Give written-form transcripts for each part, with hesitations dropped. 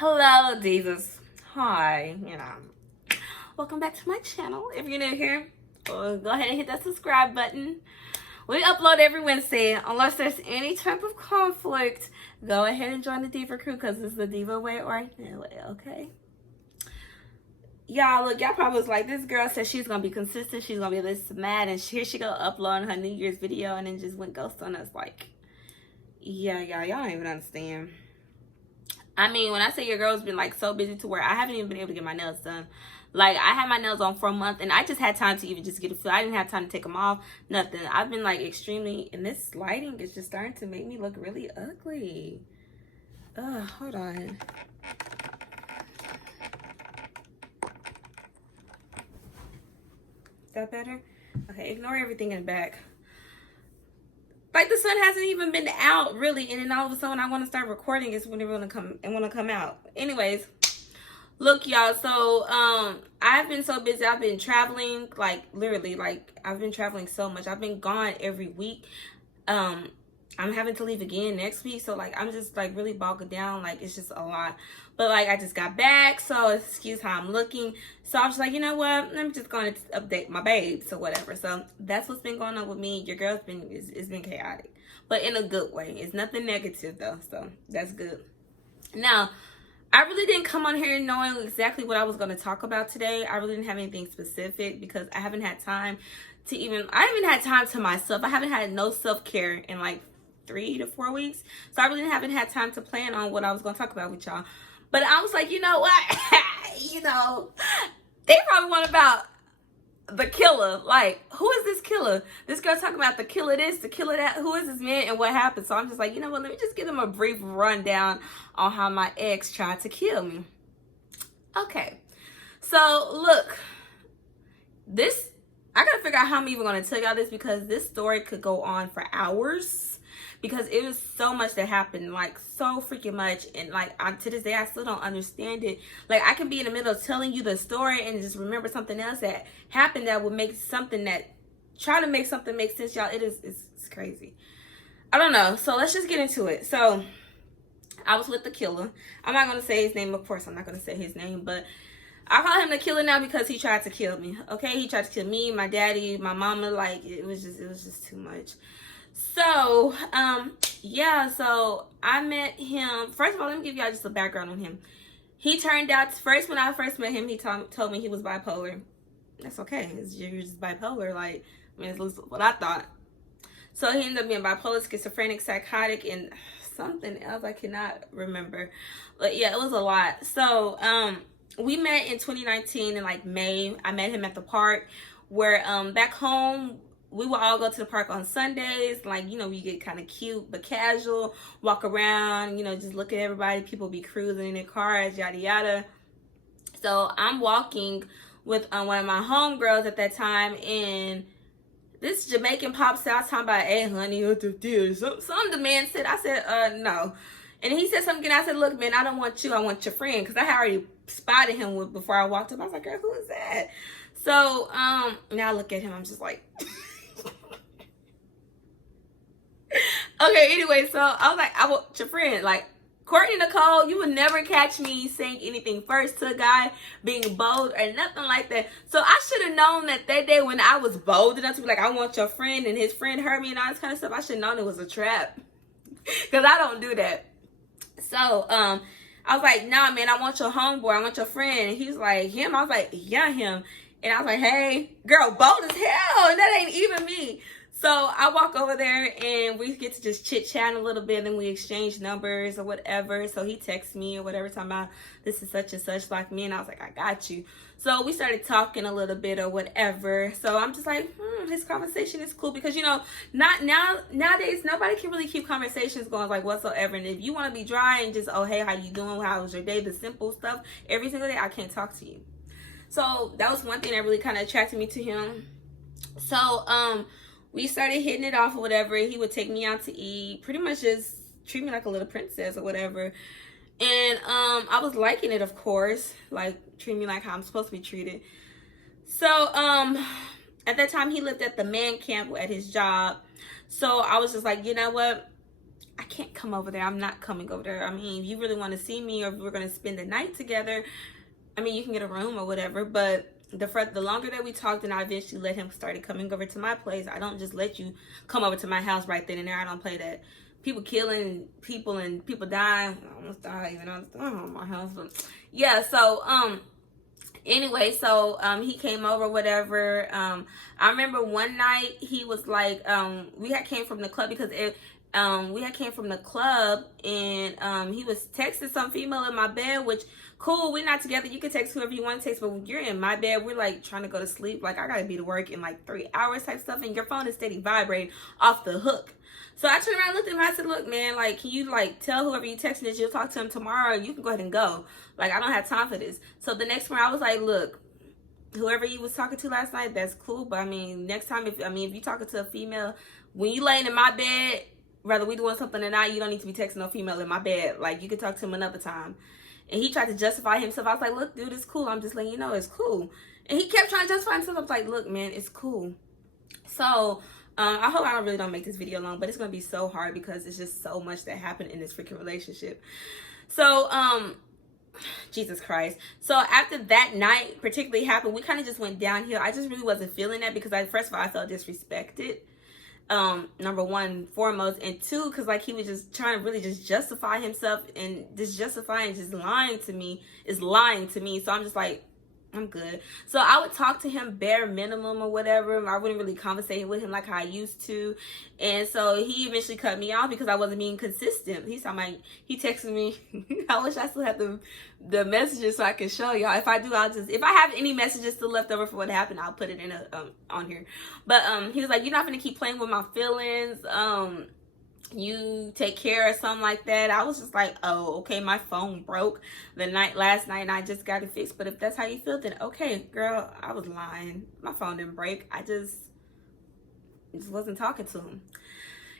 Hello, divas. Hi, welcome back to my channel. If you're new here, go ahead and hit that subscribe button. We upload every Wednesday. Unless there's any type of conflict, go ahead and join the Diva crew because it's the Diva way or no way, okay? Y'all, look, y'all probably was like, this girl said she's going to be consistent. She's going to be this mad. And here she go uploading her New Year's video and then just went ghost on us. Like, yeah, y'all don't even understand. I mean, when I say your girl's been like so busy to where I haven't even been able to get my nails done. Like, I had my nails on for a month and I just had time to even just get a feel. I didn't have time to take them off. Nothing. I've been like extremely, and this lighting is just starting to make me look really ugly. Hold on. Is that better? Okay, ignore everything in the back. Like, the sun hasn't even been out, really, and then all of a sudden when I want to start recording is when it want to come out. Anyways, look, y'all, so I've been so busy. I've been traveling, like, literally, like, I've been traveling so much. I've been gone every week. I'm having to leave again next week, so, like, I'm just, like, really bogged down. Like, it's just a lot. But, like, I just got back, so excuse how I'm looking. So I was like, you know what? I'm just going to update my babes or whatever. So that's what's been going on with me. Your girl's been, it's been chaotic. But in a good way. It's nothing negative, though. So that's good. Now, I really didn't come on here knowing exactly what I was going to talk about today. I really didn't have anything specific because I haven't had time to I haven't had time to myself. I haven't had no self-care in like 3 to 4 weeks. So I really haven't had time to plan on what I was going to talk about with y'all. But I was like, you know what? They probably want about the killer. Like, who is this killer? This girl talking about the killer this, the killer that. Who is this man and what happened? So I'm just like, you know what? Let me just give them a brief rundown on how my ex tried to kill me. Okay. So, look. I got to figure out how I'm even going to tell y'all this because this story could go on for hours. Because it was so much that happened, like so freaking much, and like to this day I still don't understand it. Like, I can be in the middle of telling you the story and just remember something else that happened that would make something try to make something make sense, y'all. It's crazy. I don't know. So let's just get into it. So I was with the killer. I'm not gonna say his name, of course. I'm not gonna say his name, but I call him the killer now because he tried to kill me. Okay, he tried to kill me, my daddy, my mama. Like, it was just too much. So, yeah, so I met him. First of all, let me give y'all just a background on him. He turned out, when I first met him, he told me he was bipolar. That's okay. You're just bipolar. Like, I mean, it's what I thought. So he ended up being bipolar, schizophrenic, psychotic, and something else I cannot remember. But yeah, it was a lot. So, we met in 2019 in like May. I met him at the park where, back home, we would all go to the park on Sundays. Like, we get kind of cute but casual, walk around, just look at everybody. People be cruising in their cars, yada yada. So I'm walking with one of my homegirls at that time, and this Jamaican pops out talking about, hey honey, what the deal? Some the man said, I said, no. And he said something again. I said, look, man, I don't want you, I want your friend. Because I had already spotted him before I walked up. I was like, girl, who is that? So now I look at him, I'm just like okay, anyway, so I was like, I want your friend. Like, Courtney, Nicolee, you would never catch me saying anything first to a guy, being bold or nothing like that. So I should have known that day when I was bold enough to be like, I want your friend, and his friend heard me and all this kind of stuff, I should have known it was a trap. Because I don't do that. So, I was like, nah, man, I want your homeboy, I want your friend. And he was like, him? I was like, yeah, him. And I was like, hey, girl, bold as hell, and that ain't even me. So I walk over there and we get to just chit chat a little bit, and then we exchange numbers or whatever. So he texts me or whatever, talking about this is such and such like me, and I was like, I got you. So we started talking a little bit or whatever. So I'm just like, this conversation is cool because nowadays nobody can really keep conversations going like whatsoever. And if you want to be dry and just, oh hey, how you doing? How was your day? The simple stuff every single day, I can't talk to you. So that was one thing that really kind of attracted me to him. So we started hitting it off or whatever. He would take me out to eat, pretty much just treat me like a little princess or whatever. And I was liking it, of course, like treat me like how I'm supposed to be treated. So at that time he lived at the man camp at his job. So I was just like, you know what? I can't can't come over there. I'm not coming over there. I mean, if you really want to see me, or if we're going to spend the night together, I mean, you can get a room or whatever. But the longer that we talked, and I eventually let him started coming over to my place. I don't just let you come over to my house right then and there. I don't play that. People killing people and people dying. I almost died even on my house. But yeah, so anyway, so he came over, whatever. I remember one night he was like, we had came from the club because we had came from the club, and he was texting some female in my bed, which cool, we're not together, you can text whoever you want to text, but when you're in my bed, we're like trying to go to sleep, like I gotta be to work in like 3 hours type stuff, and your phone is steady vibrating off the hook. So I turned around and looked at him, I said, look man, like, can you like tell whoever you texting that you'll talk to him tomorrow, you can go ahead and go, like I don't have time for this. So the next morning I was like, look, whoever you was talking to last night, that's cool, but I mean, next time, if you talking to a female, when you laying in my bed, whether we doing something or not, you don't need to be texting no female in my bed. Like, you can talk to him another time. And he tried to justify himself. I was like, look, dude, it's cool. I'm just letting you know it's cool. And he kept trying to justify himself. I was like, look, man, it's cool. So, I hope I really don't make this video long, but it's going to be so hard because it's just so much that happened in this freaking relationship. So, Jesus Christ. So after that night particularly happened, we kind of just went downhill. I just really wasn't feeling that because first of all, I felt disrespected. Number one, foremost, and two, because like he was just trying to really just justify himself, and this justifying just lying to me is lying to me. So I'm just like, I'm good. So I would talk to him bare minimum or whatever. I wouldn't really conversate with him like how I used to. And so he eventually cut me off because I wasn't being consistent. He texted me. I wish I still had the messages so I can show y'all. If I do, if I have any messages still left over for what happened, I'll put it in on here. But he was like, you're not gonna keep playing with my feelings. You take care of something like that. I was just like, oh, okay, my phone broke last night and I just got it fixed. But if that's how you feel, then okay, girl, I was lying. My phone didn't break. I just wasn't talking to him.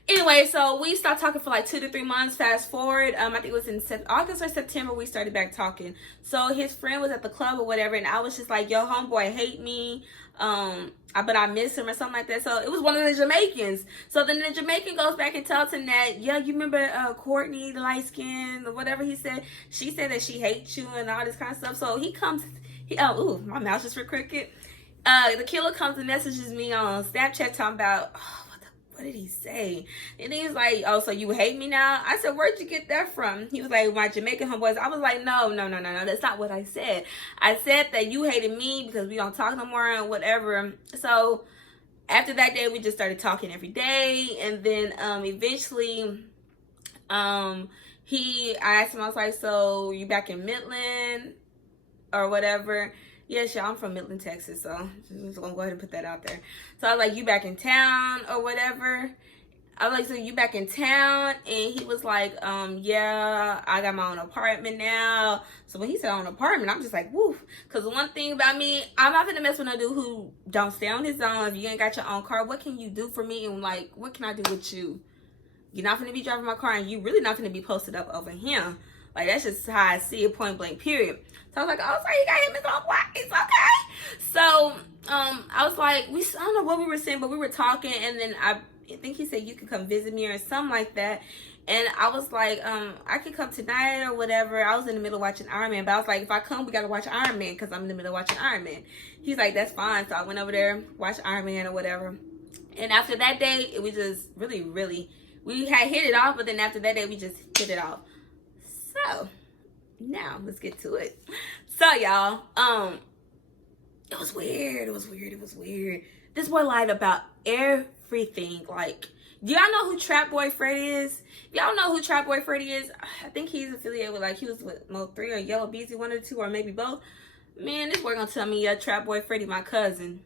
Anyway, so we stopped talking for like 2 to 3 months. Fast forward, I think it was in August or September, we started back talking. So his friend was at the club or whatever, and I was just like, yo, homeboy hate me, but I miss him or something like that. So it was one of the Jamaicans. So then the Jamaican goes back and tells him that, yeah, you remember Courtney, the light skin, or whatever he said. She said that she hates you and all this kind of stuff. So he comes, my mouth just went crooked. The killer comes and messages me on Snapchat talking about, what did he say? And he was like, oh, so you hate me now? I said, where'd you get that from? He was like, my Jamaican homeboys. I was like, no, that's not what I said. I said that you hated me because we don't talk no more and whatever. So after that day, we just started talking every day. And then eventually, I asked him, I was like, so you back in Midland or whatever? Yes, y'all, I'm from Midland, Texas, so just gonna go ahead and put that out there. So I was like, you back in town or whatever? I was like, so you back in town? And he was like, yeah, I got my own apartment now. So when he said own apartment, I'm just like, woo. Because the one thing about me, I'm not gonna mess with no dude who don't stay on his own. If you ain't got your own car, what can you do for me? And like, what can I do with you? You're not gonna be driving my car, and you really not gonna be posted up over him. Like, that's just how I see it, point blank, period. So I was like, oh, sorry, you got him in on black. It's okay. So, I was like, I don't know what we were saying, but we were talking, and then I think he said you could come visit me or something like that. And I was like, I could come tonight or whatever. I was in the middle of watching Iron Man, but I was like, if I come, we got to watch Iron Man because I'm in the middle of watching Iron Man. He's like, that's fine. So I went over there, watched Iron Man or whatever. And after that day, it was just really, we had hit it off, but then after that day, we just hit it off. So now let's get to it. So y'all, it was weird. This boy lied about everything. Like, do y'all know who Trap Boy Freddy is? Y'all know who Trap Boy Freddy is? I think he's affiliated with, like, he was with Mo3 or Yellow Beezy, one or two, or maybe both. Man, this boy gonna tell me, yeah, Trap Boy Freddy my cousin.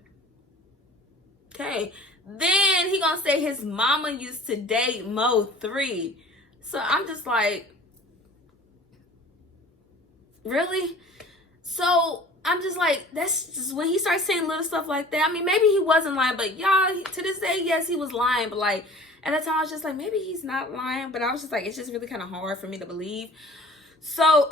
Okay. Then he gonna say his mama used to date Mo3. So I'm just like, really? So I'm just like, that's just when he starts saying little stuff like that. I mean, maybe he wasn't lying, but y'all, to this day, yes, he was lying. But like, at that time, I was just like, maybe he's not lying. But I was just like, it's just really kind of hard for me to believe. So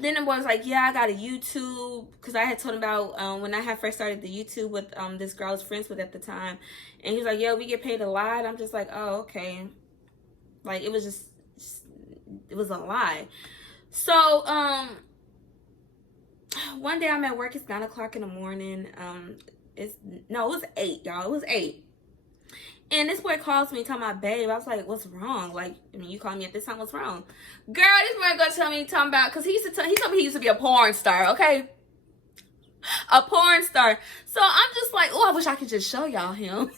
then it was like, yeah, I got a YouTube, because I had told him about when I had first started the YouTube with this girl I was friends with at the time. And he was like, yo, we get paid a lot. I'm just like, oh, okay. Like, it was just it was a lie. So one day I'm at work. It's 9 o'clock in the morning. It was 8, y'all. It was 8. And this boy calls me, talking about, babe. I was like, what's wrong? Like, I mean, you called me at this time, what's wrong? Girl, this boy gonna tell me, talking about, because he told me he used to be a porn star, okay? A porn star. So I'm just like, oh, I wish I could just show y'all him.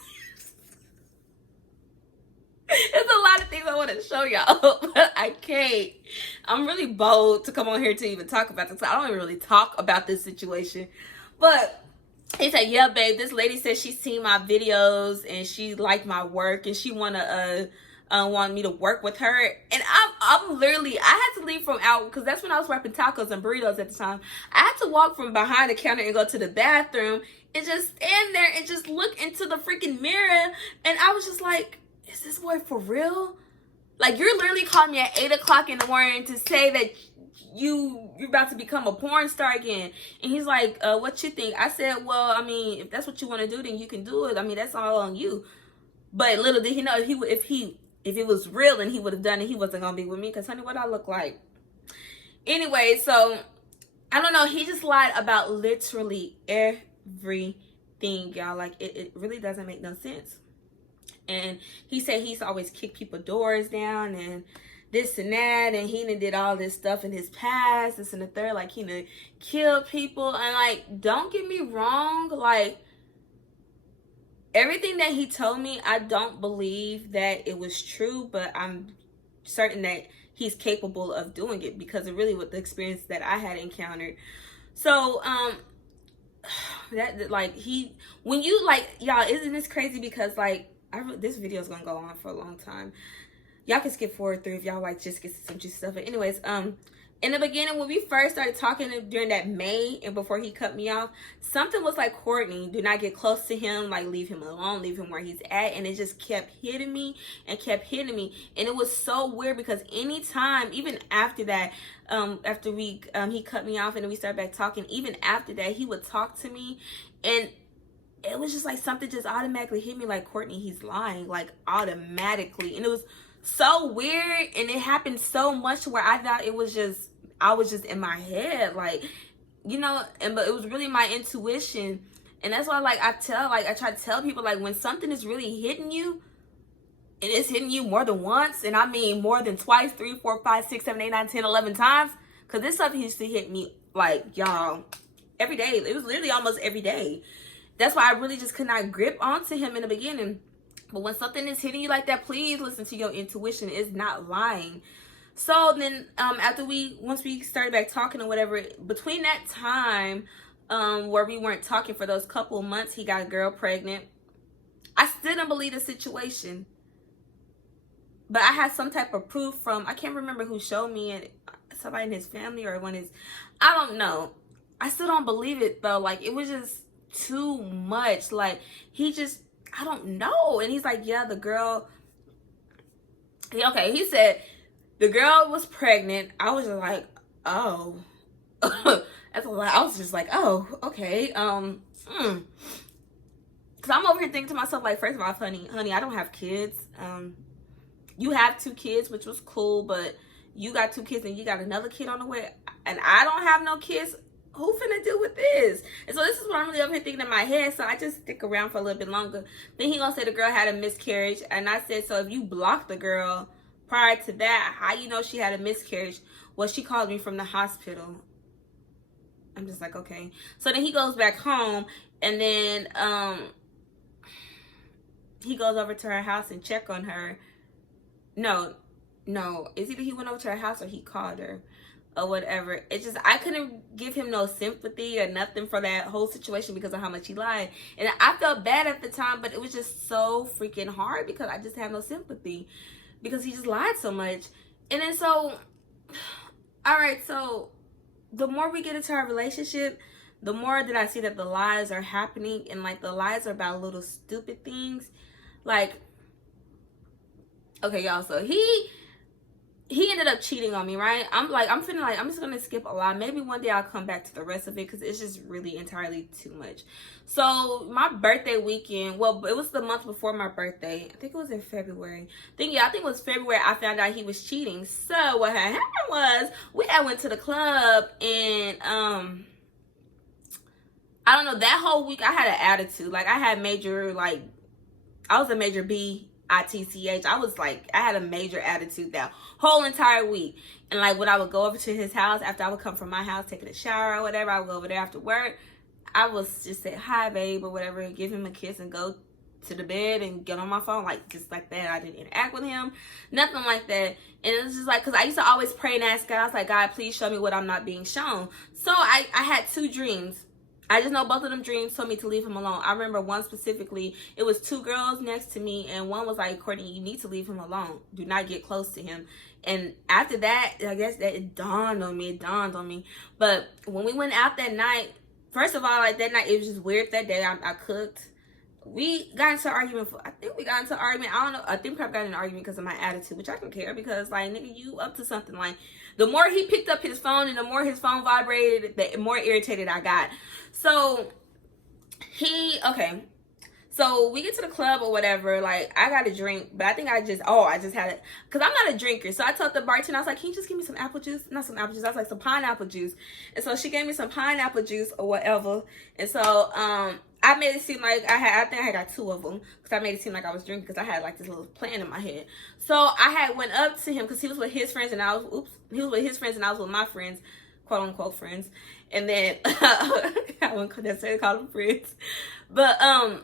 There's a lot of things I want to show y'all, but I can't. I'm really bold to come on here to even talk about this. I don't even really talk about this situation. But he said, yeah, babe, this lady said she's seen my videos and she liked my work and she want me to work with her. And I'm literally, I had to leave from out, because that's when I was wrapping tacos and burritos at the time. I had to walk from behind the counter and go to the bathroom and just stand there and just look into the freaking mirror. And I was just like, is this boy for real? Like, you're literally calling me at 8 o'clock in the morning to say that you're about to become a porn star again. And he's like, what you think? I said, well, I mean, if that's what you want to do, then you can do it. I mean, that's all on you. But little did he know, if it was real, then he would have done it. He wasn't gonna be with me, because honey, what I look like. Anyway, so I don't know. He just lied about literally everything, y'all. Like, it really doesn't make no sense. And he said he's always kicked people's doors down and this and that, and he did all this stuff in his past, this and the third, like he done killed people. And like, don't get me wrong, like, everything that he told me, I don't believe that it was true, but I'm certain that he's capable of doing it, because of really what the experience that I had encountered. So that, like, when you, like, y'all, isn't this crazy? Because like, this video is gonna go on for a long time. Y'all can skip forward through if y'all like just get some juicy stuff. But anyways, in the beginning, when we first started talking during that May and before he cut me off, something was like, Courtney, do not get close to him. Like, leave him alone, leave him where he's at. And it just kept hitting me and kept hitting me. And it was so weird, because anytime, even after that, after he cut me off and then we started back talking, even after that, he would talk to me, and it was just like something just automatically hit me, like, Courtney, he's lying, like, automatically. And it was so weird, and it happened so much where I thought I was just in my head, like, you know. But it was really my intuition. And that's why, like, I try to tell people, like, when something is really hitting you, and it's hitting you more than once, and I mean more than twice, 3, 4, 5, 6, 7, 8, 9, 10, 11 times, because this stuff used to hit me, like, y'all, every day. It was literally almost every day. That's why I really just could not grip onto him in the beginning. But when something is hitting you like that, please listen to your intuition. It's not lying. So then once we started back talking or whatever, between that time where we weren't talking for those couple of months, he got a girl pregnant. I still didn't believe the situation. But I had some type of proof from, I can't remember who showed me it, somebody in his family or one of his, I don't know. I still don't believe it though. Like, it was just too much. Like, he just, I don't know. And he's like, yeah, the girl, okay, he said the girl was pregnant. I was just like, oh. That's a lot. I was just like, oh, okay. Because I'm over here thinking to myself, like, first of all, honey, I don't have kids. You have 2 kids, which was cool, but you got 2 kids and you got another kid on the way, and I don't have no kids. Who finna deal with this? And so this is what I'm really over here thinking in my head. So I just stick around for a little bit longer. Then he gonna say the girl had a miscarriage. And I said, so if you blocked the girl prior to that, how you know she had a miscarriage? Well, she called me from the hospital. I'm just like, okay. So then he goes back home, and then he goes over to her house and check on her. No, it's either he went over to her house or he called her or whatever. It's just, I couldn't give him no sympathy or nothing for that whole situation because of how much he lied. And I felt bad at the time, but it was just so freaking hard because I just have no sympathy because he just lied so much. And then so, all right, so the more we get into our relationship, the more that I see that the lies are happening, and like the lies are about little stupid things. Like, okay, y'all, so he he ended up cheating on me, right? I'm feeling like I'm just gonna skip a lot. Maybe one day I'll come back to the rest of it because it's just really entirely too much. So my birthday weekend, well, it was the month before my birthday. I think it was in February. I think it was February. I found out he was cheating. So what had happened was we had went to the club, and I don't know, that whole week I had an attitude. Like I had major, like I was a major bitch. I was like, I had a major attitude that whole entire week. And like when I would go over to his house after I would come from my house taking a shower or whatever, I would go over there after work. I would just say hi babe or whatever and give him a kiss and go to the bed and get on my phone, like just like that. I didn't interact with him, nothing like that. And it was just like, because I used to always pray and ask God. I was like, God, please show me what I'm not being shown. So I had two dreams. I just know both of them dreams told me to leave him alone. I remember one specifically. It was two girls next to me, and one was like, Courtney, you need to leave him alone. Do not get close to him. And after that, I guess that it dawned on me. But when we went out that night, first of all, like that night, it was just weird that day. I cooked. We got into an argument. I think we got into an argument. I don't know. I think we probably got in an argument because of my attitude, which I don't care because, like, nigga, you up to something. Like, the more he picked up his phone and the more his phone vibrated, the more irritated I got. So, so we get to the club or whatever. Like, I got a drink, but I think I just had it. Because I'm not a drinker. So I told the bartender, I was like, can you just give me some apple juice? Not some apple juice. I was like, some pineapple juice. And so she gave me some pineapple juice or whatever. And so, I made it seem like I think I got two of them because I made it seem like I was drinking because I had like this little plan in my head. So I had went up to him because he was with his friends and I was with my friends, quote unquote friends. And then I wouldn't necessarily call them friends, but I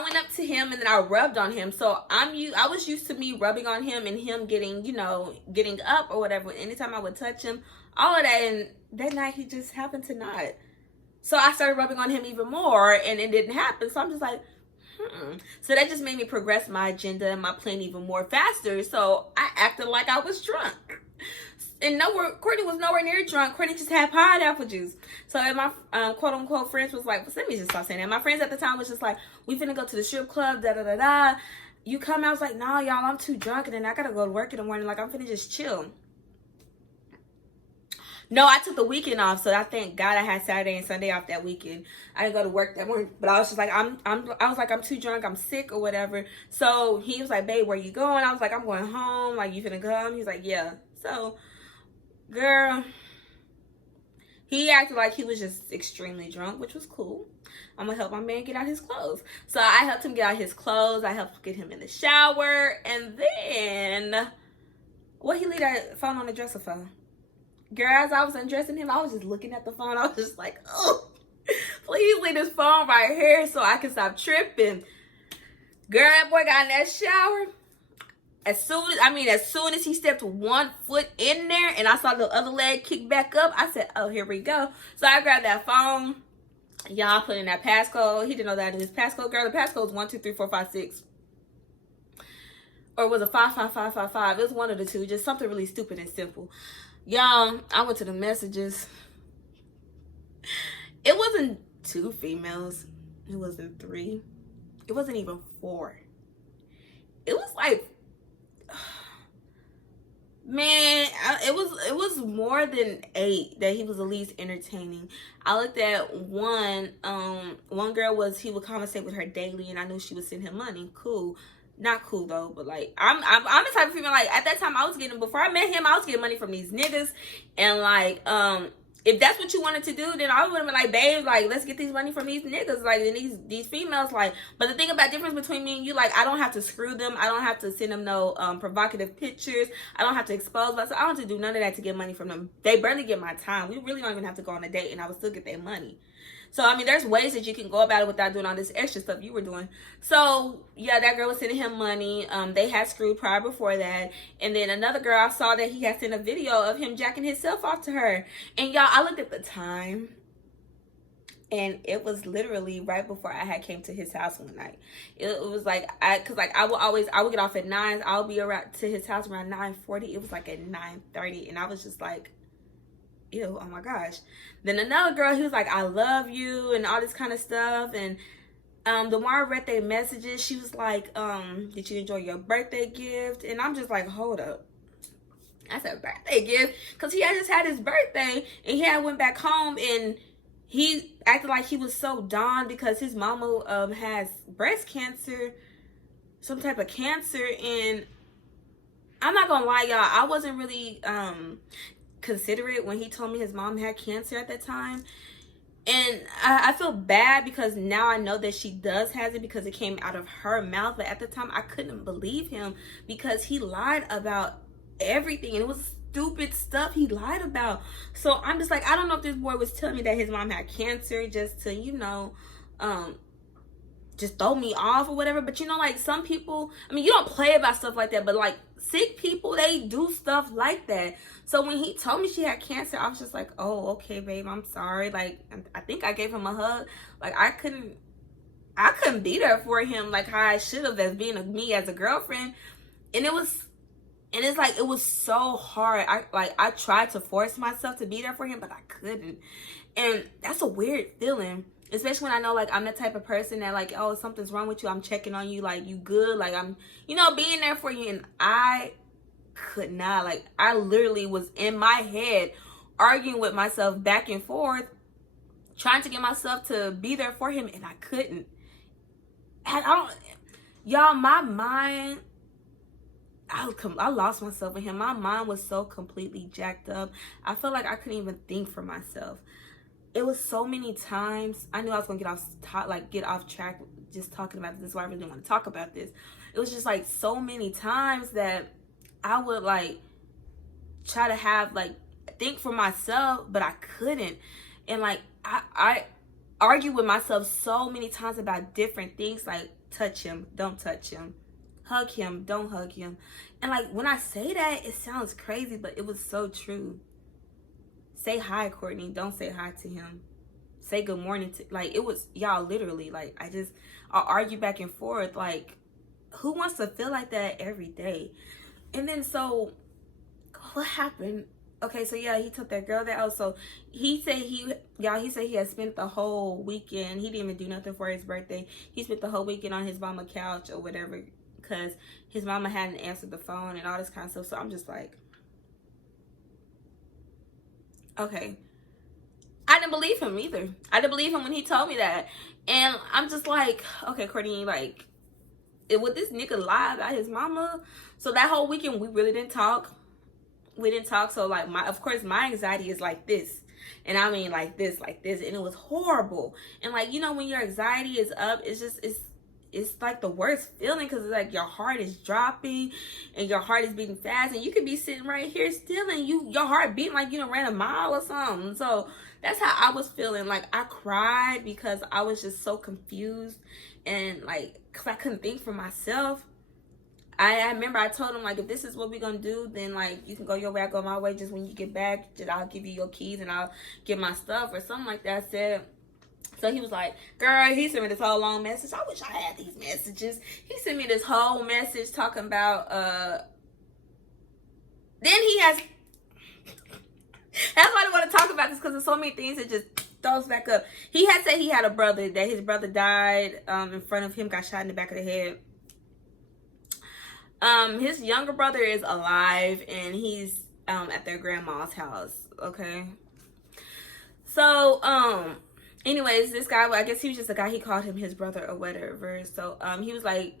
went up to him and then I rubbed on him. So I was used to me rubbing on him and him getting up or whatever. Anytime I would touch him, all of that. And that night he just happened to not. So I started rubbing on him even more, and it didn't happen. So I'm just like, So that just made me progress my agenda and my plan even more faster. So I acted like I was drunk. And Courtney was nowhere near drunk. Courtney just had pineapple juice. So and my quote-unquote friends was like, let me just stop saying that. My friends at the time was just like, we finna go to the strip club, da-da-da-da. You come? I was like, nah, y'all, I'm too drunk, and then I gotta go to work in the morning. Like, I'm finna just chill. No, I took the weekend off, so I thank God I had Saturday and Sunday off that weekend. I didn't go to work that morning, but I was just like, I'm too drunk, I'm sick or whatever. So he was like, babe, where you going? I was like, I'm going home. Like, you finna come? He's like, yeah. So, girl, he acted like he was just extremely drunk, which was cool. I'm gonna help my man get out his clothes. So I helped him get out his clothes. I helped get him in the shower, and then he leave that phone on the dresser for? Girl, as I was undressing him, I was just looking at the phone. I was just like, oh, please leave this phone right here so I can stop tripping. Girl, that boy got in that shower. As soon as he stepped one foot in there and I saw the other leg kick back up, I said, oh, here we go. So I grabbed that phone. Y'all put in that passcode. He didn't know that I knew his passcode. Girl, the passcode was 1, 2, 3, 4, 5, 6. Or was it 5, 5, 5, 5, 5? It was one of the two. Just something really stupid and simple. Y'all, I went to the messages. It wasn't 2 females. It wasn't 3. It wasn't even 4. It was like, man, it was more than 8 that he was at least entertaining. I looked at one girl he would conversate with her daily, and I knew she would send him money. Cool. Not cool though, but like I'm the type of female, like at that time before I met him, I was getting money from these niggas, and like if that's what you wanted to do, then I would have been like, babe, like let's get these money from these niggas, like and these females, like. But the thing about difference between me and you, like I don't have to screw them, I don't have to send them no provocative pictures, I don't have to expose myself, I don't have to do none of that to get money from them. They barely get my time. We really don't even have to go on a date, and I would still get their money. So, I mean, there's ways that you can go about it without doing all this extra stuff you were doing. So, yeah, that girl was sending him money. They had screwed prior before that. And then another girl, I saw that he had sent a video of him jacking himself off to her. And, y'all, I looked at the time. And it was literally right before I had came to his house one night. It was like, I would get off at 9. I'll be around to his house around 9:40. It was like at 9:30. And I was just like, ew, oh my gosh. Then another girl, he was like, I love you and all this kind of stuff. And the more I read their messages, she was like, did you enjoy your birthday gift? And I'm just like, hold up. I said birthday gift, because he had just had his birthday and he had went back home and he acted like he was so dawned because his mama has breast cancer, some type of cancer. And I'm not gonna lie, y'all, I wasn't really considerate when he told me his mom had cancer at that time. And I feel bad because now I know that she does has it because it came out of her mouth. But at the time, I couldn't believe him because he lied about everything. And it was stupid stuff he lied about. So I'm just like, I don't know if this boy was telling me that his mom had cancer just to, you know, just throw me off or whatever. But, you know, like some people, I mean, you don't play about stuff like that. But, like, sick people, they do stuff like that. So when he told me she had cancer, I was just like, oh, okay, babe, I'm sorry. Like, I think I gave him a hug. Like, I couldn't be there for him like how I should have as being me as a girlfriend. And it's like, it was so hard. I tried to force myself to be there for him, but I couldn't. And that's a weird feeling, especially when I know, like, I'm the type of person that, like, oh, something's wrong with you, I'm checking on you, like, you good, like, I'm, you know, being there for you. And I could not, like, I literally was in my head arguing with myself back and forth, trying to get myself to be there for him, and I couldn't. And y'all, my mind, I lost myself in him. My mind was so completely jacked up. I felt like I couldn't even think for myself. It was so many times. I knew I was gonna get off track just talking about this. Why I really didn't want to talk about this. It was just like so many times that I would like try to have like think for myself, but I couldn't. And like I argued with myself so many times about different things, like touch him, don't touch him, hug him, don't hug him. And like when I say that, it sounds crazy, but it was so true. Say hi, Courtney, don't say hi to him. Say good morning to, like, it was, y'all, literally, like, I argue back and forth. Like, who wants to feel like that every day? And then so what happened? Okay, so yeah, he took that girl there. So he said he had spent the whole weekend. He didn't even do nothing for his birthday. He spent the whole weekend on his mama couch or whatever because his mama hadn't answered the phone and all this kind of stuff. So I'm just like, okay. I didn't believe him either. I didn't believe him when he told me that. And I'm just like, okay, Courtney, like, would this nigga lie about his mama? So that whole weekend, we really didn't talk. We didn't talk. So, like, of course, my anxiety is like this. And I mean, like this. And it was horrible. And, like, you know, when your anxiety is up, it's like the worst feeling because it's like your heart is dropping and your heart is beating fast. And you could be sitting right here still and your heart beating like you done ran a mile or something. So that's how I was feeling. Like, I cried because I was just so confused and, like, because I couldn't think for myself. I remember I told him, like, if this is what we're going to do, then, like, you can go your way, I go my way. Just when you get back, just, I'll give you your keys and I'll get my stuff or something like that. I said, so he was like, girl, he sent me this whole long message. I wish I had these messages. He sent me this whole message talking about, then he has, that's why I don't want to talk about this because there's so many things that just throws back up. He had said he had a brother, that his brother died in front of him, got shot in the back of the head. His younger brother is alive and he's at their grandma's house, okay? So, anyways, this guy, I guess he was just a guy, he called him his brother or whatever. So, he was like,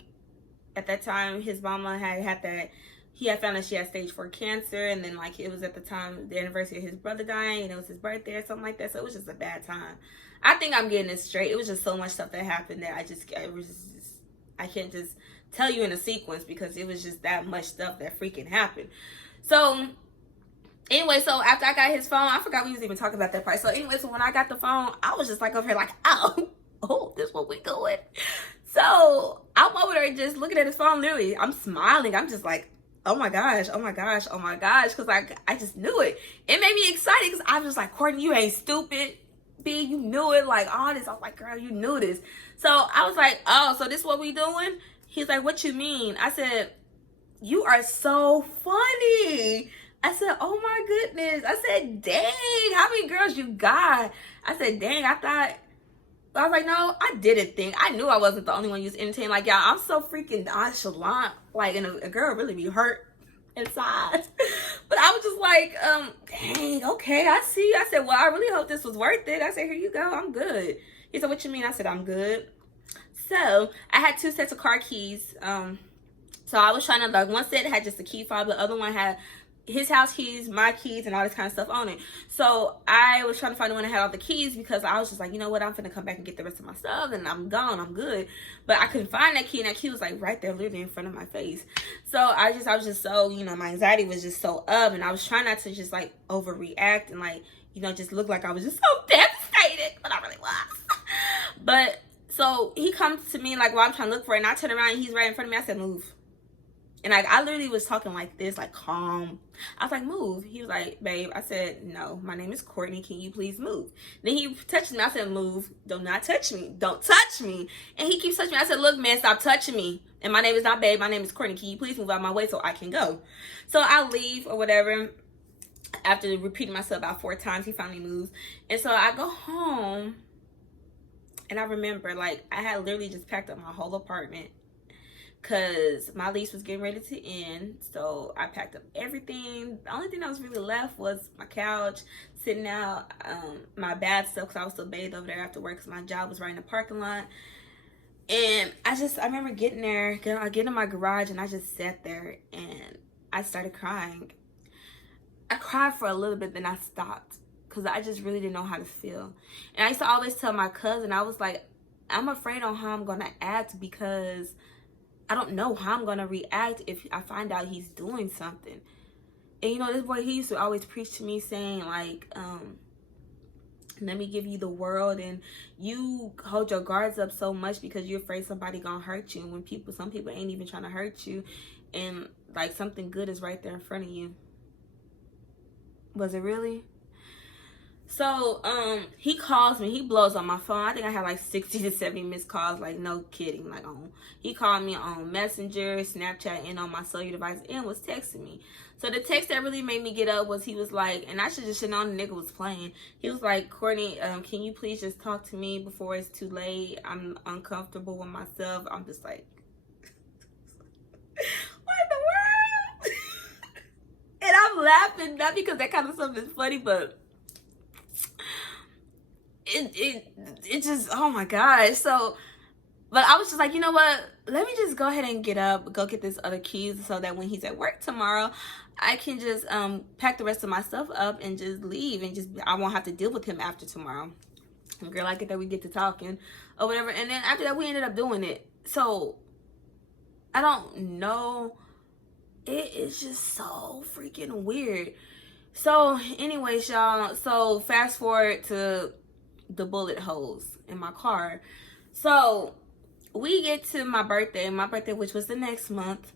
at that time, his mama had that, he had found out she had stage 4 cancer, and then, like, it was at the time, the anniversary of his brother dying, and it was his birthday or something like that, so it was just a bad time. I think I'm getting this straight. It was just so much stuff that happened that I can't just tell you in a sequence because it was just that much stuff that freaking happened. So, anyway, so after I got his phone, I forgot we was even talking about that part. So, anyway, so when I got the phone, I was just like over here like, oh, this what we doing? So, I'm over there just looking at his phone, literally. I'm smiling. I'm just like, oh my gosh, because I just knew it. It made me excited because I was just like, Courtney, you ain't stupid. B, you knew it, like all this. I was like, girl, you knew this. So I was like, oh, so this what we doing? He's like, what you mean? I said, you are so funny. I said, oh my goodness. I said, dang, how many girls you got? I said, dang, I was like, no, I didn't think. I knew I wasn't the only one you was entertaining. Like, y'all, I'm so freaking nonchalant. Like, and a girl really be hurt inside. But I was just like, dang, okay, I see. I said, well, I really hope this was worth it. I said, here you go, I'm good. He said, what you mean? I said, I'm good. So I had 2 sets of car keys. So I was trying to, like, one set had just the key fob, the other one had his house keys, my keys, and all this kind of stuff on it. So I was trying to find the one that had all the keys, because I was just like, you know what, I'm finna come back and get the rest of my stuff, and I'm gone, I'm good. But I couldn't find that key, and that key was like right there, literally in front of my face. So I was just so, you know, my anxiety was just so up, and I was trying not to just like overreact and like, you know, just look like I was just so devastated, but I really was. But so he comes to me like while I'm trying to look for it, and I turn around and he's right in front of me. I said, move. And like, I literally was talking like this, like calm. I was like, move. He was like, babe. I said, no, my name is Courtney. Can you please move? Then he touched me. I said, move. Do not touch me. Don't touch me. And he keeps touching me. I said, look, man, stop touching me. And my name is not babe. My name is Courtney. Can you please move out of my way so I can go? So I leave or whatever. After repeating myself about 4 times, he finally moves. And so I go home. And I remember, like, I had literally just packed up my whole apartment, because my lease was getting ready to end. So I packed up everything. The only thing that was really left was my couch, sitting out, my bad stuff, because I was still bathed over there after work, because my job was right in the parking lot. And I remember getting there, I get in my garage, and I just sat there and I started crying. I cried for a little bit, then I stopped, because I just really didn't know how to feel. And I used to always tell my cousin, I was like, I'm afraid on how I'm gonna act, because I don't know how I'm gonna react if I find out he's doing something. And you know, this boy, he used to always preach to me saying like, let me give you the world, and you hold your guards up so much because you're afraid somebody gonna hurt you, when some people ain't even trying to hurt you, and like something good is right there in front of you. Was it really? So he calls me, he blows on my phone. I think I had like 60 to 70 missed calls, like no kidding. Like he called me on Messenger, Snapchat, and on my cellular device, and was texting me. So the text that really made me get up was, he was like, and I should have known the nigga was playing. He was like, Courtney, can you please just talk to me before it's too late? I'm uncomfortable with myself. I'm just like, what in the world? And I'm laughing, not because that kind of stuff is funny, but it just, oh my gosh. So, but I was just like, you know what, let me just go ahead and get up, go get this other keys, so that when he's at work tomorrow, I can just pack the rest of my stuff up and just leave, and just, I won't have to deal with him after tomorrow. And girl, I get that we get to talking or whatever. And then after that, we ended up doing it. So I don't know, it is just so freaking weird. So anyways, y'all, so fast forward to the bullet holes in my car. So we get to my birthday, which was the next month.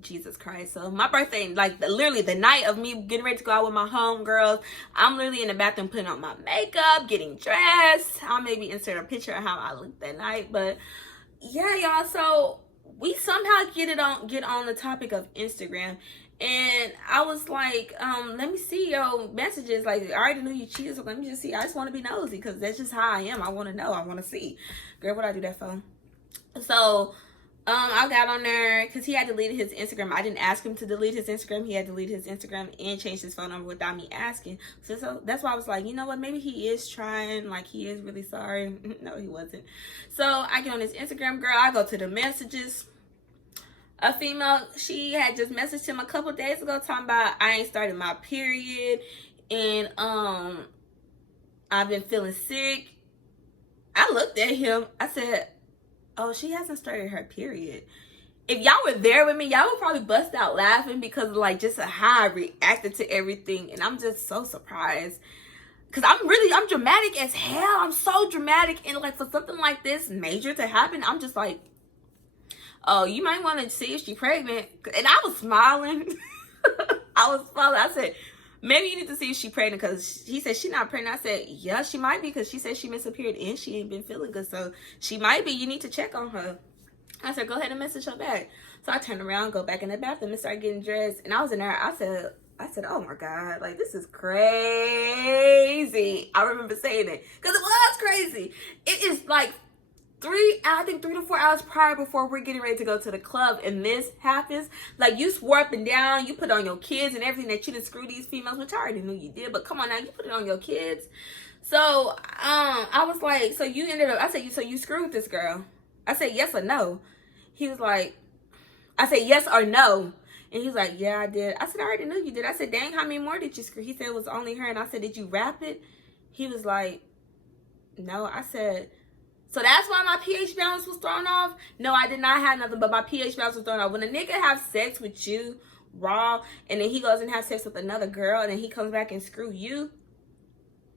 Jesus Christ. So my birthday, like literally the night of me getting ready to go out with my homegirls, I'm literally in the bathroom putting on my makeup, getting dressed. I'll maybe insert a picture of how I looked that night. But yeah, y'all, so we somehow get on the topic of Instagram. And I was like, let me see your messages. Like, I already knew you cheated, so let me just see. I just want to be nosy, because that's just how I am. I want to know. I want to see. Girl, what I do that for? So, I got on there because he had deleted his Instagram. I didn't ask him to delete his Instagram. He had deleted his Instagram and changed his phone number without me asking. So that's why I was like, you know what? Maybe he is trying. Like, he is really sorry. No, he wasn't. So I get on his Instagram, girl. I go to the messages. A female, she had just messaged him a couple days ago talking about, I ain't started my period, and I've been feeling sick. I looked at him. I said, oh, she hasn't started her period. If y'all were there with me, y'all would probably bust out laughing, because of like just how I reacted to everything. And I'm just so surprised, because I'm dramatic as hell. I'm so dramatic, and like for something like this major to happen, I'm just like, oh, you might want to see if she's pregnant. And I was smiling. I said, maybe you need to see if she's pregnant, because he said she's not pregnant. I said, yeah, she might be, because she said she missed a period and she ain't been feeling good. So she might be. You need to check on her. I said, go ahead and message her back. So I turned around, go back in the bathroom, and started getting dressed. And I was in there. I said, oh my God, like, this is crazy. I remember saying it, because it was crazy. It is like I think 3 to 4 hours prior before we're getting ready to go to the club, and this happens. Like, you swore up and down, you put on your kids and everything that you didn't screw these females, which I already knew you did, but come on now, you put it on your kids. So, I was like, so you ended up, I said, so you screwed this girl. I said, yes or no? He was like, I said, yes or no? And he was like, yeah, I did. I said, I already knew you did. I said, dang, how many more did you screw? He said it was only her. And I said, did you rap it? He was like, no. I said, so that's why my pH balance was thrown off? No, I did not have nothing, but my pH balance was thrown off. When a nigga have sex with you raw, and then he goes and has sex with another girl, and then he comes back and screw you,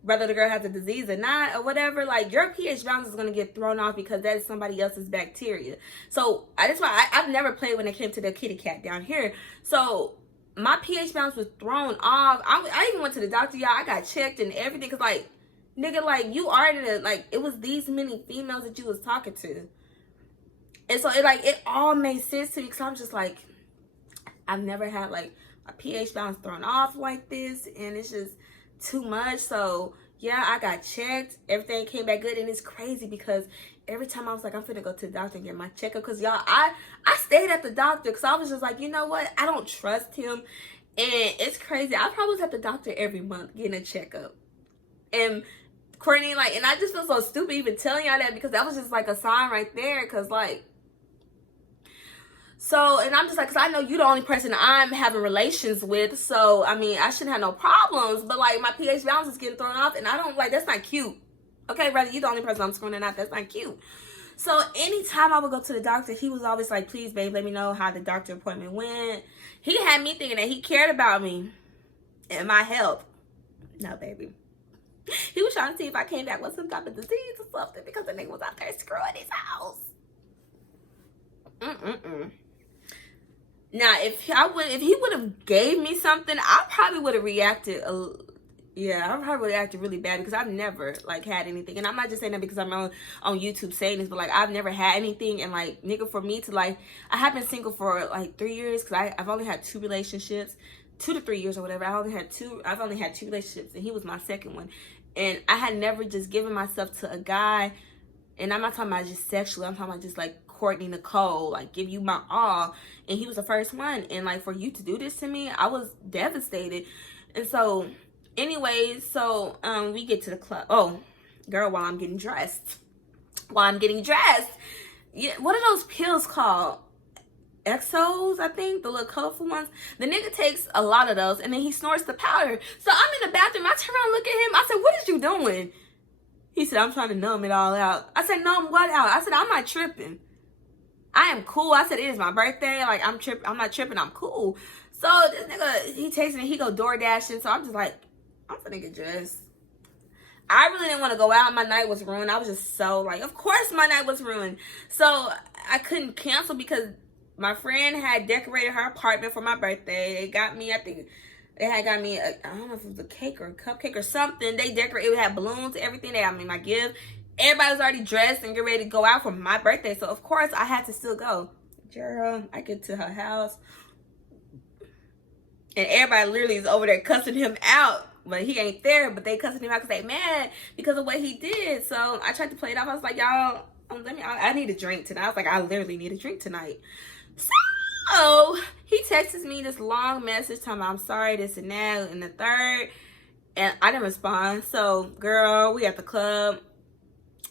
whether the girl has a disease or not or whatever, like, your pH balance is going to get thrown off because that is somebody else's bacteria. So that's why I've never played when it came to the kitty cat down here. So my pH balance was thrown off. I even went to the doctor, y'all. I got checked and everything because, like, nigga, like, you already, like, it was these many females that you was talking to. And so it all made sense to me because I'm just like, I've never had, like, a pH balance thrown off like this, and it's just too much. So yeah, I got checked, everything came back good. And it's crazy because every time I was like, I'm finna go to the doctor and get my checkup, because y'all, I stayed at the doctor because I was just like, you know what, I don't trust him. And it's crazy, I probably was at the doctor every month getting a checkup. And Courtney, like, and I just feel so stupid even telling y'all that, because that was just like a sign right there. Because, like, so, and I'm just like, because I know you're the only person I'm having relations with. So, I mean, I shouldn't have no problems. But, like, my pH balance is getting thrown off. And I don't, like, that's not cute. Okay, brother, you're the only person I'm screwing out. That's not cute. So, anytime I would go to the doctor, he was always like, please, babe, let me know how the doctor appointment went. He had me thinking that he cared about me and my health. No, baby. He was trying to see if I came back with some type of disease or something, because the nigga was out there screwing his house. Now, if he would have gave me something, I probably would have reacted. I probably would have acted really bad, because I've never, like, had anything. And I'm not just saying that because I'm on YouTube saying this, but, like, I've never had anything. And, like, nigga, for me to, like, I have been single for, like, 3 years, because I've only had 2 relationships, 2 to 3 years or whatever. I've only had 2 relationships, and he was my second one. And I had never just given myself to a guy, and I'm not talking about just sexually, I'm talking about just, like, Courtney, Nicolee, like, give you my all. And he was the first one. And, like, for you to do this to me, I was devastated. And so, anyways, so we get to the club. Oh, girl, while I'm getting dressed, yeah, what are those pills called? Exos, I think, the little colorful ones. The nigga takes a lot of those, and then he snorts the powder. So I'm in the bathroom, I turn around and look at him. I said, what is you doing? He said, I'm trying to numb it all out. I said, numb what out? I said, I'm not tripping. I am cool. I said, it is my birthday. Like, I'm not tripping. I'm cool. So this nigga, he takes me, he go door dashing. So I'm just like, I'm finna get dressed. I really didn't want to go out. My night was ruined. I was just so, like, of course my night was ruined. So I couldn't cancel because my friend had decorated her apartment for my birthday. They got me, I think, they had got me, I don't know if it was a cake or a cupcake or something. They decorated, it had balloons, everything. They got me my gift. Everybody was already dressed and get ready to go out for my birthday. So, of course, I had to still go. Girl, I get to her house, and everybody literally is over there cussing him out. But he ain't there, but they cussing him out because they mad because of what he did. So, I tried to play it off. I was like, y'all, I need a drink tonight. I was like, I literally need a drink tonight. So, he texts me this long message telling me, I'm sorry, this and that, and the third. And I didn't respond. So, girl, we at the club.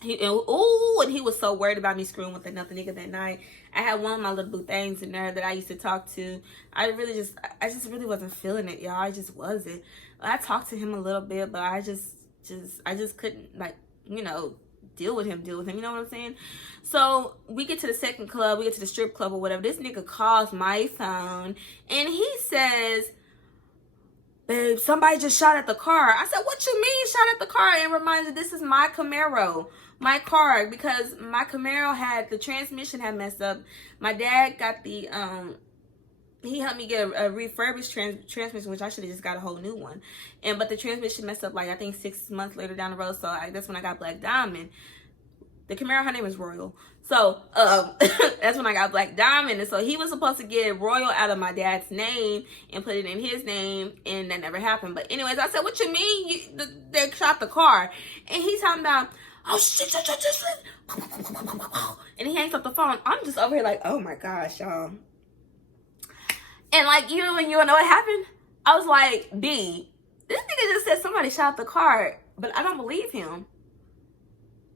And he was so worried about me screwing with another nigga that night. I had one of my little boo things in there that I used to talk to. I just really wasn't feeling it, y'all. I just wasn't. I talked to him a little bit, but I just couldn't, like, you know, deal with him, you know what I'm saying? So we get to the second club, we get to the strip club or whatever. This nigga calls my phone and he says, babe, somebody just shot at the car. I said, what you mean shot at the car? And reminded, this is my Camaro, my car, because my Camaro had, the transmission had messed up. My dad got the, he helped me get a refurbished transmission, which I should have just got a whole new one. But the transmission messed up, like, I think 6 months later down the road. So that's when I got Black Diamond. The Camaro, her name is Royal. So that's when I got Black Diamond. And so he was supposed to get Royal out of my dad's name and put it in his name, and that never happened. But anyways, I said, what you mean they shot the car? And he's talking about, oh shit, and he hangs up the phone. I'm just over here like, oh my gosh, y'all. And like, even when you don't know what happened, I was like, B, this nigga just said somebody shot the car, but I don't believe him.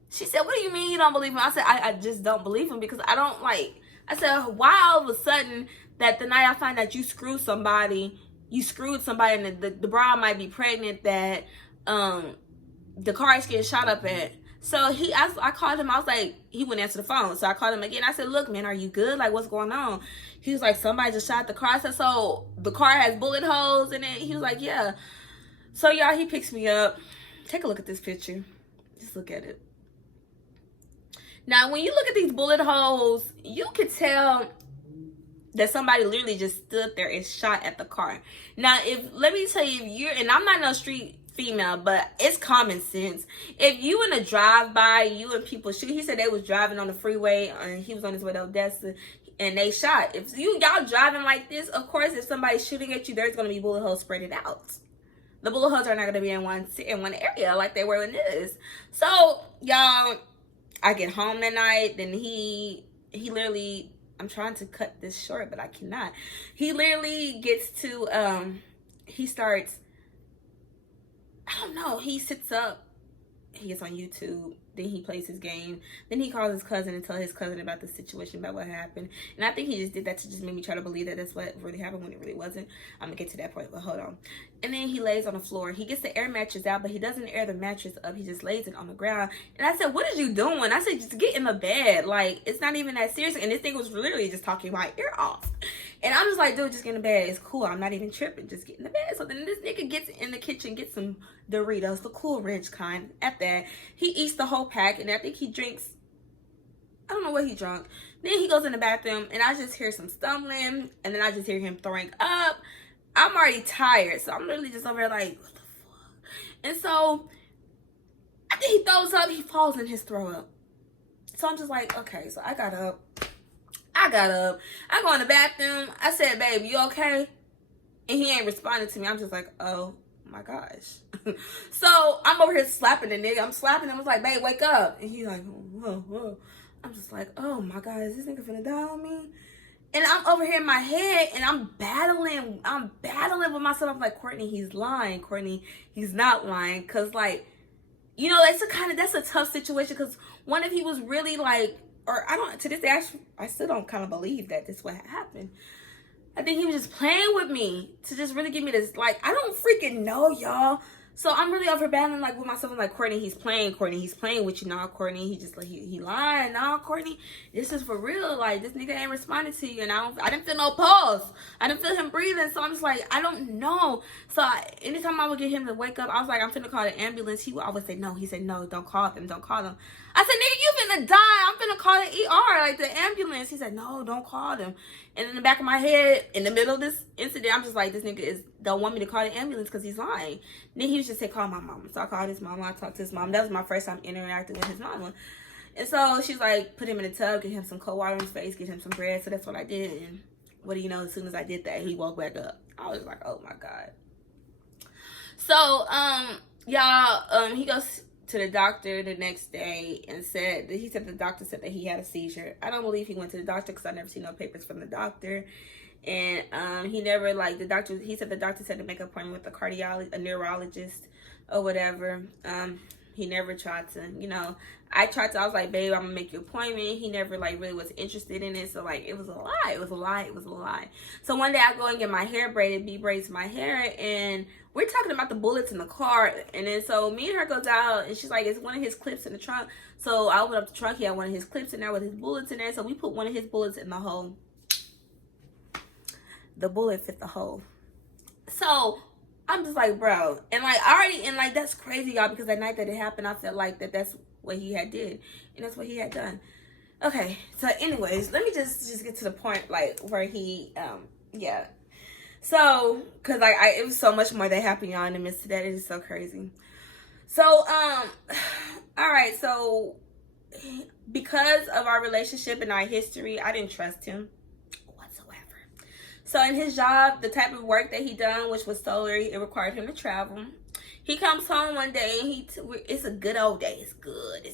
She said, what do you mean you don't believe him? I said, I just don't believe him because I don't like, I said, why all of a sudden that the night I find out you screwed somebody and the bride might be pregnant, that the car is getting shot up at. So I called him. I was like, he wouldn't answer the phone. So I called him again. I said, look, man, are you good? Like, what's going on? He was like, somebody just shot the car. I said, so the car has bullet holes in it? He was like, yeah. So y'all, he picks me up. Take a look at this picture. Just look at it. Now, when you look at these bullet holes, you could tell that somebody literally just stood there and shot at the car. Now, let me tell you, and I'm not no street female, but it's common sense. If you in a drive-by, you and people shoot. He said they was driving on the freeway and he was on his way to Odessa and they shot. If y'all driving like this, of course, if somebody's shooting at you, there's going to be bullet holes spread out. The bullet holes are not going to be in one area like they were in this. So, y'all, I get home that night, then he literally, I'm trying to cut this short, but I cannot. He literally gets to, he starts, I don't know, he sits up, he gets on YouTube, then he plays his game, then he calls his cousin and tells his cousin about the situation, about what happened. And I think he just did that to just make me try to believe that that's what really happened when it really wasn't. I'm gonna get to that point, but hold on. And then he lays on the floor. He gets the air mattress out, but he doesn't air the mattress up. He just lays it on the ground. And I said, what is you doing? I said, just get in the bed. Like, it's not even that serious. And this thing was literally just talking my ear off. And I'm just like, dude, just get in the bed. It's cool. I'm not even tripping. Just get in the bed. So then this nigga gets in the kitchen, gets some Doritos, the Cool Ranch kind. At that, he eats the whole pack, and I think he drinks, I don't know what he drunk. Then he goes in the bathroom, and I just hear some stumbling, and then I just hear him throwing up. I'm already tired, so I'm literally just over there like, what the fuck? And so, after he throws up, he falls in his throw up. So I'm just like, okay, so I got up. I go in the bathroom. I said, babe, you okay? And he ain't responding to me. I'm just like, oh my gosh. So I'm over here slapping the nigga. I'm slapping him. I was like, babe, wake up. And he's like, whoa, whoa. I'm just like, oh my God, is this nigga finna die on me? And I'm over here in my head and I'm battling with myself. I'm like, Courtney, he's lying. Courtney, he's not lying. Cause like, you know, that's a tough situation. Cause what if he was really like, or to this day, I still don't kind of believe that this what happened. I think he was just playing with me to just really give me this, like, I don't freaking know, y'all. So I'm really over battling like with myself. I'm like, Courtney, he's playing with you. Nah, Courtney, he just like, he lying. Nah, Courtney, this is for real. Like, this nigga ain't responding to you. And I didn't feel no pulse. I didn't feel him breathing. So I'm just like, I don't know. So anytime I would get him to wake up, I was like, I'm finna call the ambulance. He would always say no. He said, no, don't call them. Don't call them. I said, nigga, you finna die. I'm finna call the ER, like the ambulance. He said, no, don't call them. And in the back of my head, in the middle of this incident, I'm just like, this nigga don't want me to call the ambulance because he's lying. Then he was just say, call my mama. So I called his mama. I talked to his mom. That was my first time interacting with his mama. And so she's like, put him in the tub, get him some cold water in his face, get him some bread. So that's what I did. And what do you know, as soon as I did that, he woke back up. I was like, oh my God. So, y'all, he goes to the doctor the next day and said the doctor said that he had a seizure. I don't believe he went to the doctor because I never seen no papers from the doctor. And he never, like, he said the doctor said to make an appointment with a neurologist or whatever. He never tried to, you know, I was like, babe, I'm gonna make you an appointment. He never, like, really was interested in it. So, like, it was a lie. So one day I go and get my hair braided. B braids my hair, and we're talking about the bullets in the car. And then so me and her goes out, and she's like, it's one of his clips in the trunk. So I open up the trunk. He had one of his clips in there with his bullets in there. So we put one of his bullets in the hole. The bullet fit the hole. So I'm just like, bro. And like, like, that's crazy, y'all, because that night that it happened, I felt like that's what he had did. And that's what he had done. Okay. So anyways, let me just get to the point, like, where he, yeah. So, cause like, it was so much more that happened, y'all, in the midst of that. It is so crazy. So, all right. So because of our relationship and our history, I didn't trust him whatsoever. So in his job, the type of work that he done, which was solar, it required him to travel. He comes home one day and it's a good old day. It's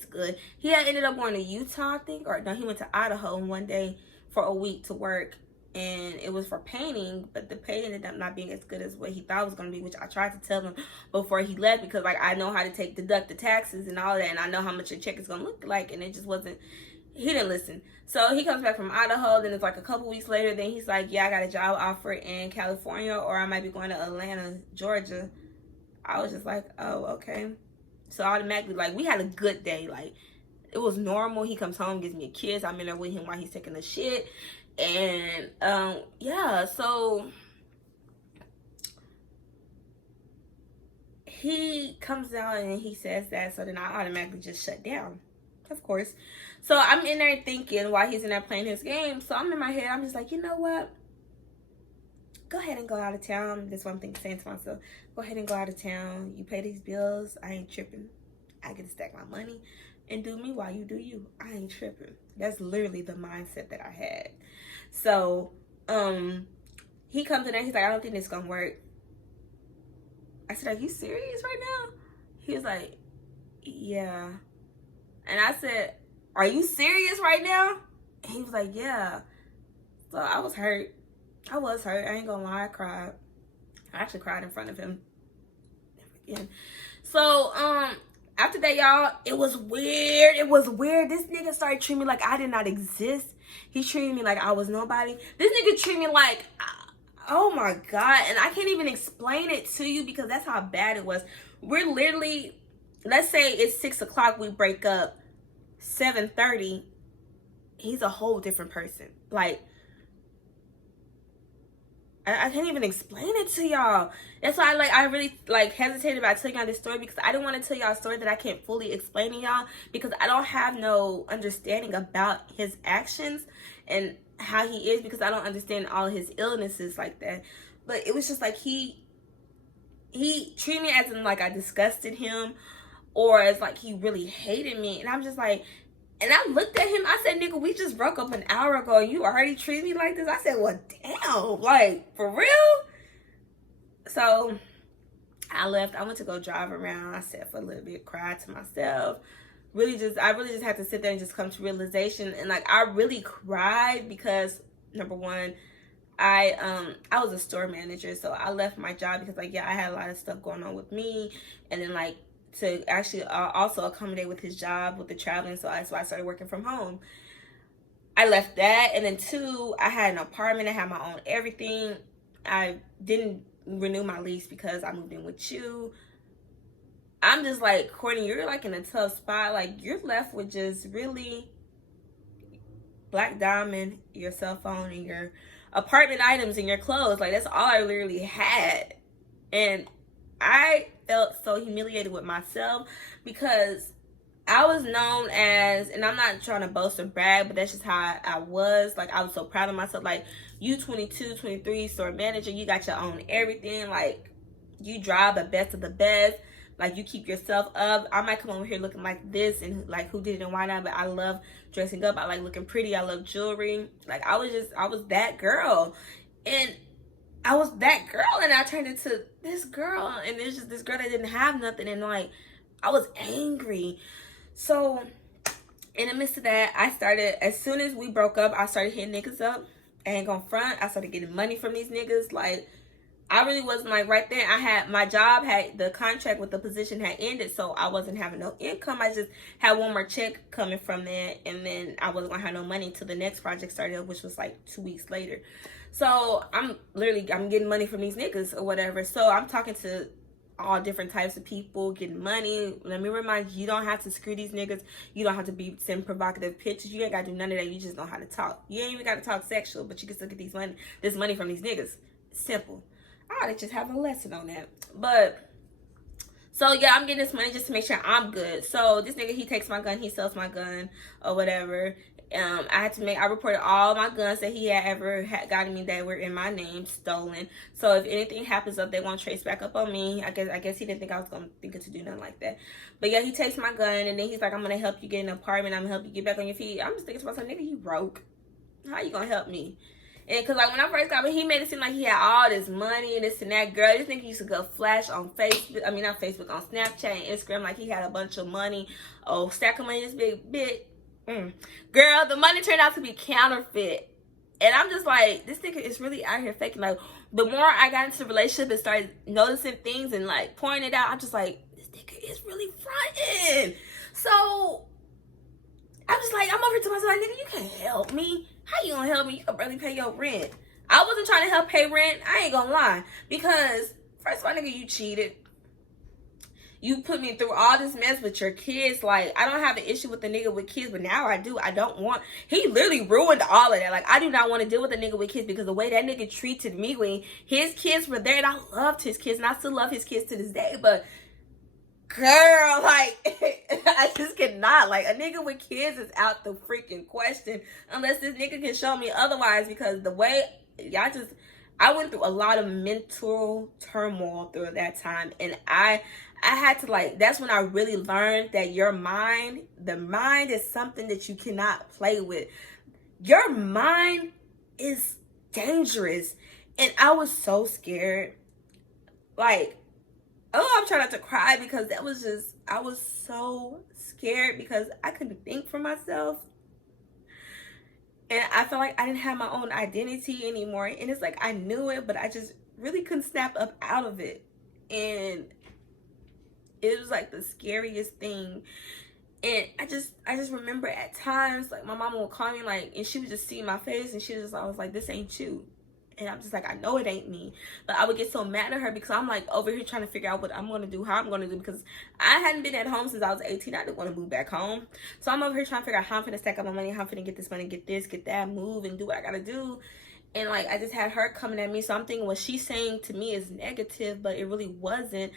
good. He had ended up going to Utah, I think, or no, he went to Idaho one day for a week to work, and it was for painting, but the pay ended up not being as good as what he thought it was going to be, which I tried to tell him before he left, because like I know how to deduct the taxes and all that, and I know how much your check is going to look like, and it just wasn't. He didn't listen. So he comes back from Idaho. Then it's like a couple weeks later. Then he's like, yeah, I got a job offer in California, or I might be going to Atlanta, Georgia. I was just like, oh, okay. So automatically, like, we had a good day. Like, it was normal. He comes home, gives me a kiss. I'm in there with him while he's taking a shit. And, yeah, so he comes out and he says that. So then I automatically just shut down, of course. So I'm in there thinking while he's in there playing his game. So I'm in my head, I'm just like, you know what? Go ahead and go out of town. That's what I'm saying to myself. Go ahead and go out of town. You pay these bills. I ain't tripping. I get to stack my money and do me while you do you. I ain't tripping. That's literally the mindset that I had. So, he comes in there. He's like, I don't think this is going to work. I said, are you serious right now? He was like, yeah. And I said, are you serious right now? And he was like, yeah. So I was hurt. I ain't gonna lie, I cried. I actually cried in front of him again. So, after that, y'all, it was weird. This nigga started treating me like I did not exist. He treated me like I was nobody. This nigga treated me like, oh my God. And I can't even explain it to you because that's how bad it was. We're literally, let's say it's 6 o'clock, we break up. 7:30, he's a whole different person. Like, I can't even explain it to y'all. That's why I really hesitated about telling y'all this story, because I didn't want to tell y'all a story that I can't fully explain to y'all, because I don't have no understanding about his actions and how he is, because I don't understand all of his illnesses like that. But it was just like he treated me as in like I disgusted him, or as like he really hated me. And I'm just like, and I looked at him, I said, nigga, we just broke up an hour ago and you already treat me like this? I said, well, damn, like, for real? So I left. I went to go drive around. I sat for a little bit, cried to myself. I really just had to sit there and just come to realization. And like, I really cried because, number one, I was a store manager, so I left my job because, like, yeah, I had a lot of stuff going on with me, and then like to actually also accommodate with his job with the traveling, so that's why I started working from home. I left that, and then two, I had an apartment. I had my own everything. I didn't renew my lease because I moved in with you. I'm just like, Courtney, you're like in a tough spot. Like, you're left with just really Black Diamond, your cell phone, and your apartment items and your clothes. Like, that's all I literally had. And I felt so humiliated with myself because I was known as, and I'm not trying to boast or brag, but that's just how I was. Like, I was so proud of myself. Like, you 22, 23, store manager, you got your own everything. Like, you drive the best of the best. Like, you keep yourself up. I might come over here looking like this and like who did it and why not, but I love dressing up. I like looking pretty. I love jewelry. Like, I was that girl. And I was that girl, and I turned into this girl, and there's just this girl that didn't have nothing, and like, I was angry. So in the midst of that, I started, as soon as we broke up, I started hitting niggas up. I ain't gonna front. I started getting money from these niggas. Like, I really wasn't, like, right there. I had my job, had the contract with the position had ended, so I wasn't having no income. I just had one more check coming from that, and then I wasn't gonna have no money until the next project started, which was like 2 weeks later. So I'm getting money from these niggas or whatever. So I'm talking to all different types of people, getting money. Let me remind you, you don't have to screw these niggas. You don't have to send provocative pictures. You ain't gotta do none of that. You just know how to talk. You ain't even gotta talk sexual, but you can still get this money from these niggas. Simple. I ought to just have a lesson on that. But so yeah, I'm getting this money just to make sure I'm good. So this nigga, he takes my gun, he sells my gun or whatever. I reported all my guns that he had ever gotten me that were in my name stolen. So if anything happens up, they won't trace back up on me. I guess he didn't think I was gonna think to do nothing like that. But yeah, he takes my gun, and then he's like, I'm gonna help you get an apartment. I'm gonna help you get back on your feet. I'm just thinking to myself, nigga, you broke. How you gonna help me? And because, like, when I first got him, he made it seem like he had all this money and this and that. Girl, this nigga used to go flash on Facebook. I mean, not Facebook, on Snapchat and Instagram, like he had a bunch of money. Oh, stack of money this big. Girl, the money turned out to be counterfeit. And I'm just like, this nigga is really out here faking. Like, the more I got into the relationship and started noticing things and, like, pointing it out, I'm just like, this nigga is really fronting. So I'm just like, I'm over to myself, like, nigga, you can't help me. How you gonna help me? You can barely pay your rent. I wasn't trying to help pay rent. I ain't gonna lie. Because, first of all, nigga, you cheated. You put me through all this mess with your kids. Like, I don't have an issue with the nigga with kids, but now I do. I don't want... He literally ruined all of that. Like, I do not want to deal with a nigga with kids because the way that nigga treated me when his kids were there, and I loved his kids, and I still love his kids to this day, but... Girl, like, I just cannot. Like, a nigga with kids is out the freaking question unless this nigga can show me otherwise, because the way I went through a lot of mental turmoil through that time, and I had to, like, that's when I really learned that the mind is something that you cannot play with. Your mind is dangerous, and I was so scared. Like, oh, I'm trying not to cry because I was so scared because I couldn't think for myself. And I felt like I didn't have my own identity anymore. And it's like, I knew it, but I just really couldn't snap up out of it. And it was like the scariest thing. And I just remember at times, like, my mama would call me, like, and she would just see my face and I was like, this ain't you. And I'm just like, I know it ain't me. But I would get so mad at her because I'm like over here trying to figure out what I'm going to do, how I'm going to do. Because I hadn't been at home since I was 18. I didn't want to move back home. So I'm over here trying to figure out how I'm going to stack up my money, how I'm going to get this money, get this, get that, move, and do what I got to do. And, like, I just had her coming at me. So I'm thinking what she's saying to me is negative, but it really wasn't.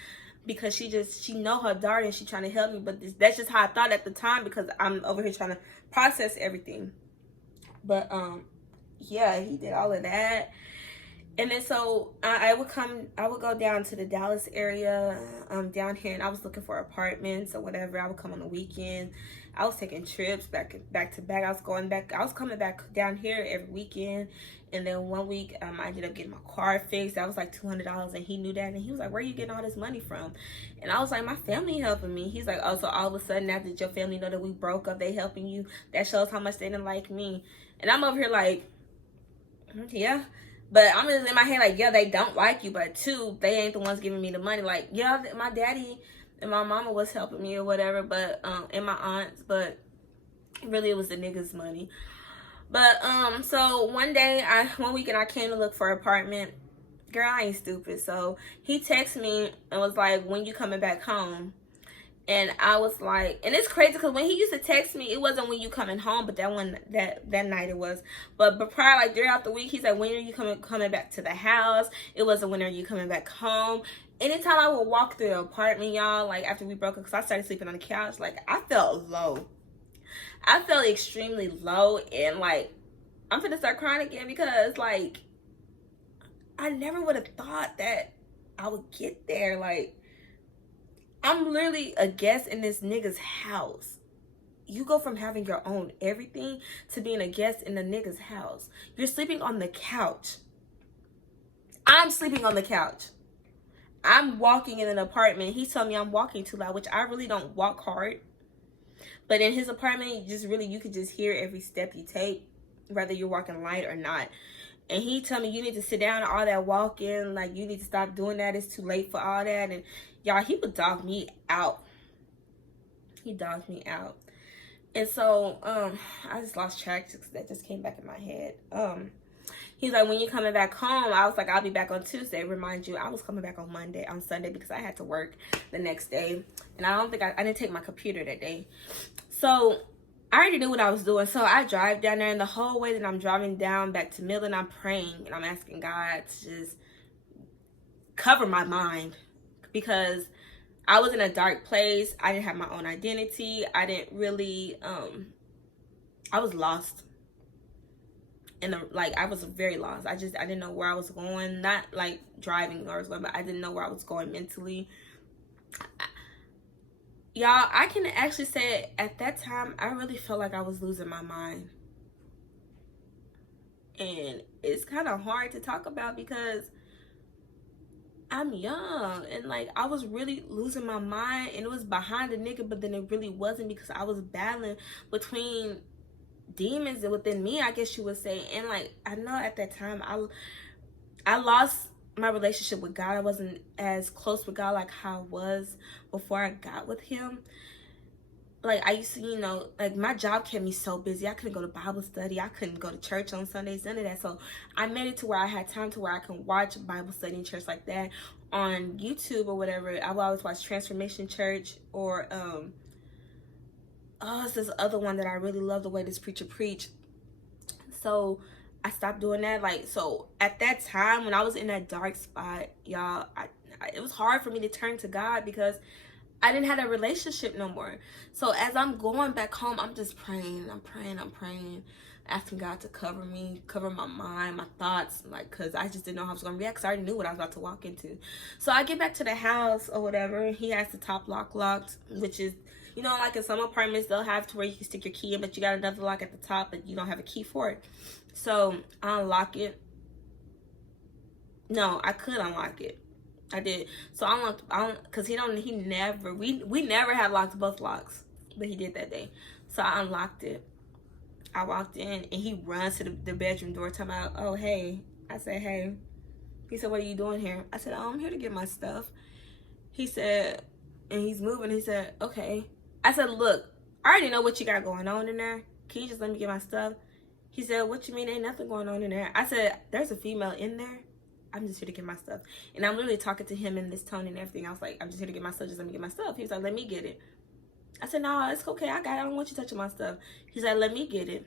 Because she know her daughter and she trying to help me. But that's just how I thought at the time because I'm over here trying to process everything. But, yeah, he did all of that. And then so I would go down to the Dallas area, down here, and I was looking for apartments or whatever. I would come on the weekend. I was taking trips back to back. I was coming back down here every weekend. And then one week, I ended up getting my car fixed. That was like $200, and he knew that. And he was like, where are you getting all this money from? And I was like, my family helping me. He's like, oh, so all of a sudden, after your family know that we broke up, they helping you? That shows how much they didn't like me. And I'm over here like, yeah. But I'm just in my head like, yeah, they don't like you. But two, they ain't the ones giving me the money. Like, yeah, my daddy and my mama was helping me or whatever. But, and my aunts. But really, it was the niggas' money. But, so one weekend I came to look for an apartment. Girl, I ain't stupid. So he texted me and was like, when you coming back home? And I was like, and it's crazy because when he used to text me, it wasn't when you coming home, but that night it was. But prior, like throughout the week, he's like, when are you coming back to the house? It wasn't when are you coming back home. Anytime I would walk through the apartment, y'all, like after we broke up, because I started sleeping on the couch, like I felt low. I felt extremely low, and like I'm finna start crying again because like I never would have thought that I would get there. Like, I'm literally a guest in this nigga's house. You go from having your own everything to being a guest in the nigga's house. You're sleeping on the couch. I'm sleeping on the couch. I'm walking in an apartment. He's telling me I'm walking too loud, which I really don't walk hard. But in his apartment, you could just hear every step you take, whether you're walking light or not. And he told me, you need to sit down, all that walking, like you need to stop doing that. It's too late for all that. And y'all, he would dog me out. He dogged me out. And so, I just lost track because that just came back in my head. He's like, when you coming back home? I was like, I'll be back on Tuesday. Remind you, I was coming back on Sunday because I had to work the next day. And I don't think I didn't take my computer that day. So I already knew what I was doing. So I drive down there, and the whole way that I'm driving down back to Midland, I'm praying and I'm asking God to just cover my mind, because I was in a dark place. I didn't have my own identity. I didn't really, I was lost. I was very lost. I didn't know where I was going. Not like driving or something, but I didn't know where I was going mentally. Y'all, I can actually say at that time, I really felt like I was losing my mind. And it's kind of hard to talk about because I'm young and like I was really losing my mind, and it was behind the nigga, but then it really wasn't because I was battling between demons within me, I guess you would say. And like I know at that time I lost my relationship with God. I wasn't as close with God like how I was before I got with him. Like I used to, you know, like my job kept me so busy. I couldn't go to Bible study. I couldn't go to church on Sundays, none of that. So I made it to where I had time to where I can watch Bible study in church like that on YouTube or whatever. I would always watch Transformation Church or it's this other one that I really love, the way this preacher preach. So I stopped doing that. Like, so at that time when I was in that dark spot, y'all, it was hard for me to turn to God because I didn't have a relationship no more. So as I'm going back home, I'm just praying. I'm praying, asking God to cover me, cover my mind, my thoughts, like, because I just didn't know how I was going to react because I already knew what I was about to walk into. So I get back to the house or whatever. He has the top lock locked, which is, you know, like in some apartments, they'll have to where you can stick your key in, but you got another lock at the top, but you don't have a key for it. So I unlock it. No, I could unlock it. I did. So I unlocked, because we never had locked both locks, but he did that day. So I unlocked it. I walked in and he runs to the bedroom door talking about, oh, hey. I said, hey. He said, what are you doing here? I said, oh, I'm here to get my stuff. He said, and he's moving. He said, okay. I said, look, I already know what you got going on in there. Can you just let me get my stuff? He said, what you mean ain't nothing going on in there? I said, there's a female in there. I'm just here to get my stuff. And I'm literally talking to him in this tone and everything. I was like, I'm just here to get my stuff. Just let me get my stuff. He was like, let me get it. I said, no, it's okay. I got it. I don't want you touching my stuff. He's like, let me get it.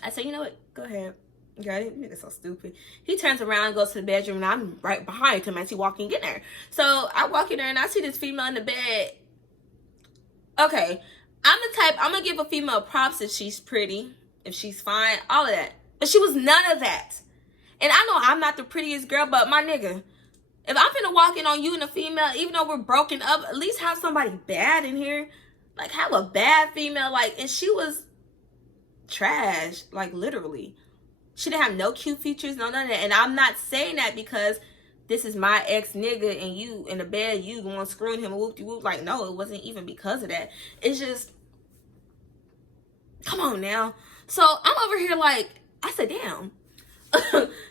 I said, you know what? Go ahead. Girl, this nigga's so stupid. He turns around and goes to the bedroom, and I'm right behind him as he walking in there. So I walk in there, and I see this female in the bed. Okay. I'm the type, I'm going to give a female props if she's pretty, if she's fine, all of that. But she was none of that. And I know I'm not the prettiest girl, but my nigga, if I'm finna walk in on you and a female, even though we're broken up, at least have somebody bad in here. Like, have a bad female. Like, and she was trash. Like, literally. She didn't have no cute features, no none of that. And I'm not saying that because this is my ex-nigga and you in the bed, you going screwing him, whoop-de-whoop. Like, no, it wasn't even because of that. It's just, come on now. So, I'm over here like, I said, damn.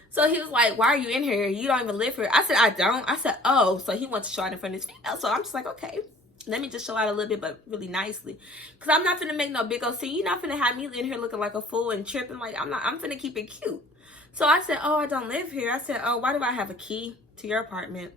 So he was like, why are you in here? You don't even live here. I said, I don't. I said, oh. So he wants to show out in front of his female. So I'm just like, okay, let me just show out a little bit, but really nicely. Because I'm not finna make no big old scene. You're not finna have me in here looking like a fool and tripping. Like, I'm finna keep it cute. So I said, oh, I don't live here. I said, oh, why do I have a key to your apartment?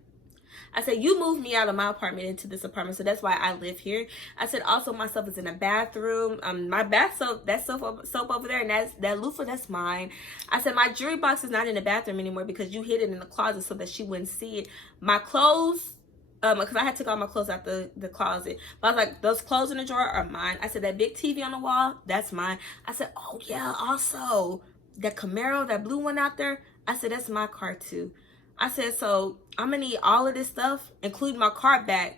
I said, you moved me out of my apartment into this apartment, so that's why I live here. I said, also, my stuff is in the bathroom. My bath soap, that soap over there, and that loofah, that's mine. I said, my jewelry box is not in the bathroom anymore because you hid it in the closet so that she wouldn't see it. My clothes, because I had to take all my clothes out the closet. But I was like, those clothes in the drawer are mine. I said, that big TV on the wall, that's mine. I said, oh, yeah, also, that Camaro, that blue one out there, I said, that's my car, too. I said, so I'm going to need all of this stuff, including my car back,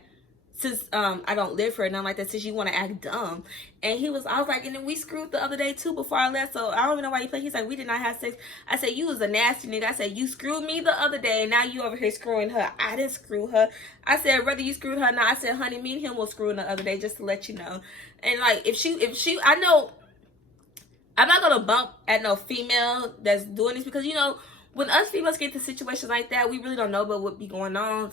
since I don't live here, nothing like that, since you want to act dumb. And I was like, and then we screwed the other day, too, before I left, so I don't even know why you play. He's like, we did not have sex. I said, you was a nasty nigga. I said, you screwed me the other day, and now you over here screwing her. I didn't screw her. I said, whether you screwed her or not, I said, honey, me and him was screwing the other day, just to let you know. And, like, if she, I know, I'm not going to bump at no female that's doing this, because, you know, when us females get to situations like that, we really don't know about what be going on.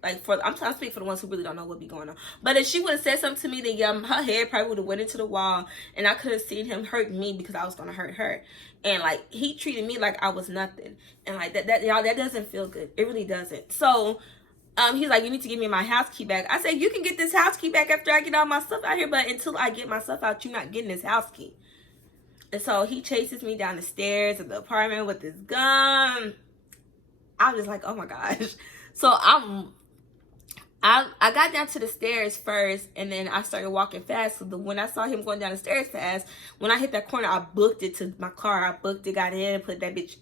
Like, I'm trying to speak for the ones who really don't know what be going on. But if she would have said something to me, then yeah, her head probably would have went into the wall, and I could have seen him hurt me because I was gonna hurt her. And like, he treated me like I was nothing, and like that y'all, that doesn't feel good. It really doesn't. So he's like, you need to give me my house key back. I said, you can get this house key back after I get all my stuff out here, but until I get my stuff out, you're not getting this house key. And so he chases me down the stairs of the apartment with his gun. I was just like, oh my gosh. So I got down to the stairs first, and then I started walking fast. So when I saw him going down the stairs fast, when I hit that corner, I booked it to my car. I booked it, got in, put that bitch,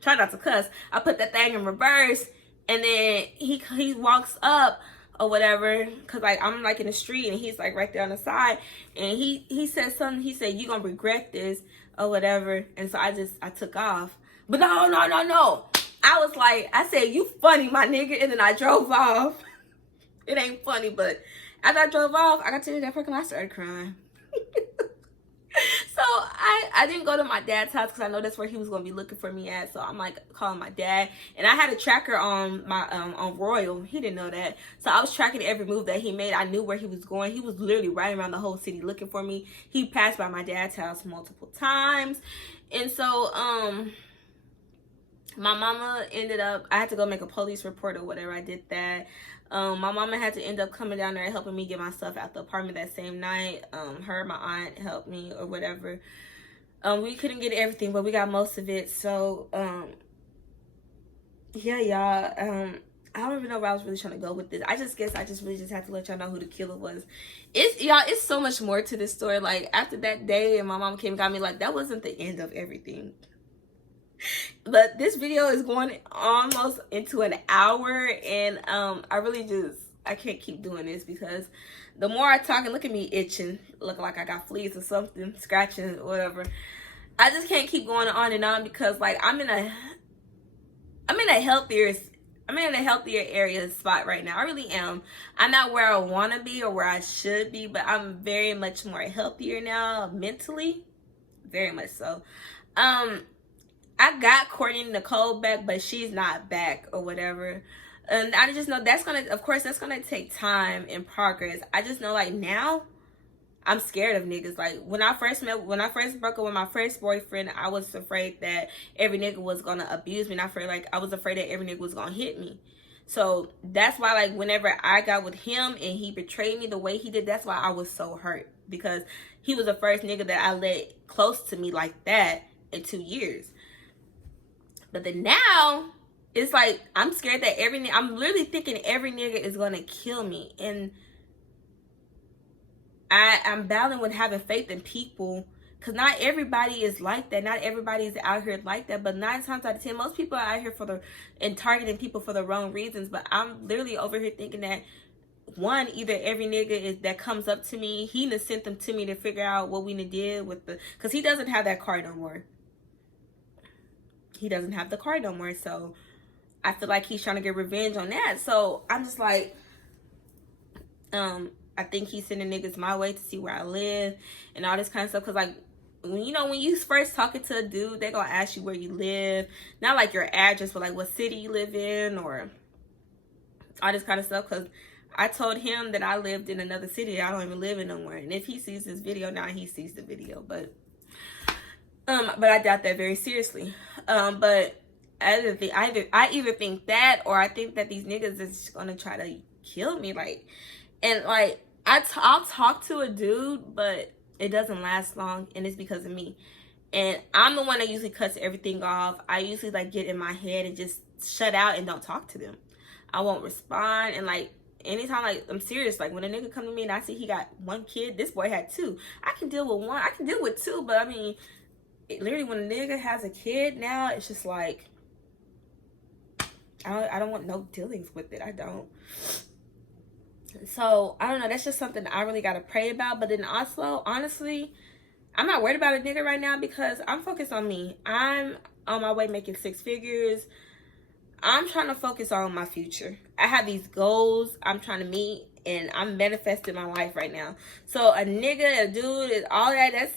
try not to cuss. I put that thing in reverse, and then he walks up or whatever, because like I'm like in the street and he's like right there on the side, and he said something. He said, you gonna regret this or whatever. And so I took off. But no. I was like, I said, you funny, my nigga. And then I drove off. It ain't funny, but after I drove off, I got to that parking lot, I started crying. So I didn't go to my dad's house because I know that's where he was going to be looking for me at. So I'm like calling my dad, and I had a tracker on my on Royal. He didn't know that. So I was tracking every move that he made. I knew where he was going. He was literally riding around the whole city looking for me. He passed by my dad's house multiple times. And so my mama ended up, I had to go make a police report or whatever. I did that. My mama had to end up coming down there and helping me get my stuff out the apartment that same night. Her and my aunt helped me or whatever. We couldn't get everything, but we got most of it. So, yeah, y'all. I don't even know where I was really trying to go with this. I just guess I just really just have to let y'all know who the killer was. It's so much more to this story. Like, after that day and my mom came and got me, like, that wasn't the end of everything. But this video is going almost into an hour, and I can't keep doing this because the more I talk, and look at me itching, looking like I got fleas or something, scratching or whatever. I just can't keep going on and on because, like, I'm in a healthier area spot right now. I really am. I'm not where I want to be or where I should be, but I'm very much more healthier now mentally, very much so. I got Courtney and Nicolee back, but she's not back or whatever. And I just know that's gonna take time and progress. I just know, like, now I'm scared of niggas. Like, when I first broke up with my first boyfriend, I was afraid that every nigga was gonna abuse me. And I was afraid that every nigga was gonna hit me. So that's why, like, whenever I got with him and he betrayed me the way he did, that's why I was so hurt, because he was the first nigga that I let close to me like that in 2 years. But then now, it's like, I'm scared that I'm literally thinking every nigga is going to kill me. And I'm battling with having faith in people, because not everybody is like that. Not everybody is out here like that. But 9 times out of 10, most people are out here targeting people for the wrong reasons. But I'm literally over here thinking that, one, either every nigga that comes up to me, he done sent them to me to figure out what we done did with because he doesn't have that car no more. He doesn't have the car no more, so I feel like he's trying to get revenge on that. So I'm just like, I think he's sending niggas my way to see where I live and all this kind of stuff. Because, like, when you first talking to a dude, they're gonna ask you where you live, not like your address, but like what city you live in or all this kind of stuff. Because I told him that I lived in another city. I don't even live in nowhere. And if he sees this video, now he sees the video, but I doubt that very seriously. But I either think that, or I think that these niggas is just gonna try to kill me. Like, and like, I'll talk to a dude, but it doesn't last long, and it's because of me. And I'm the one that usually cuts everything off. I usually, like, get in my head and just shut out and don't talk to them. I won't respond. And, like, anytime, like, I'm serious, like, when a nigga come to me and I see he got 1 kid, this boy had 2. I can deal with 1. I can deal with 2, but I mean, literally, when a nigga has a kid now, it's just like, I don't want no dealings with it. I don't. So, I don't know. That's just something I really got to pray about. But then also, honestly, I'm not worried about a nigga right now because I'm focused on me. I'm on my way making 6 figures. I'm trying to focus on my future. I have these goals I'm trying to meet, and I'm manifesting my life right now. So, a nigga, a dude, all that,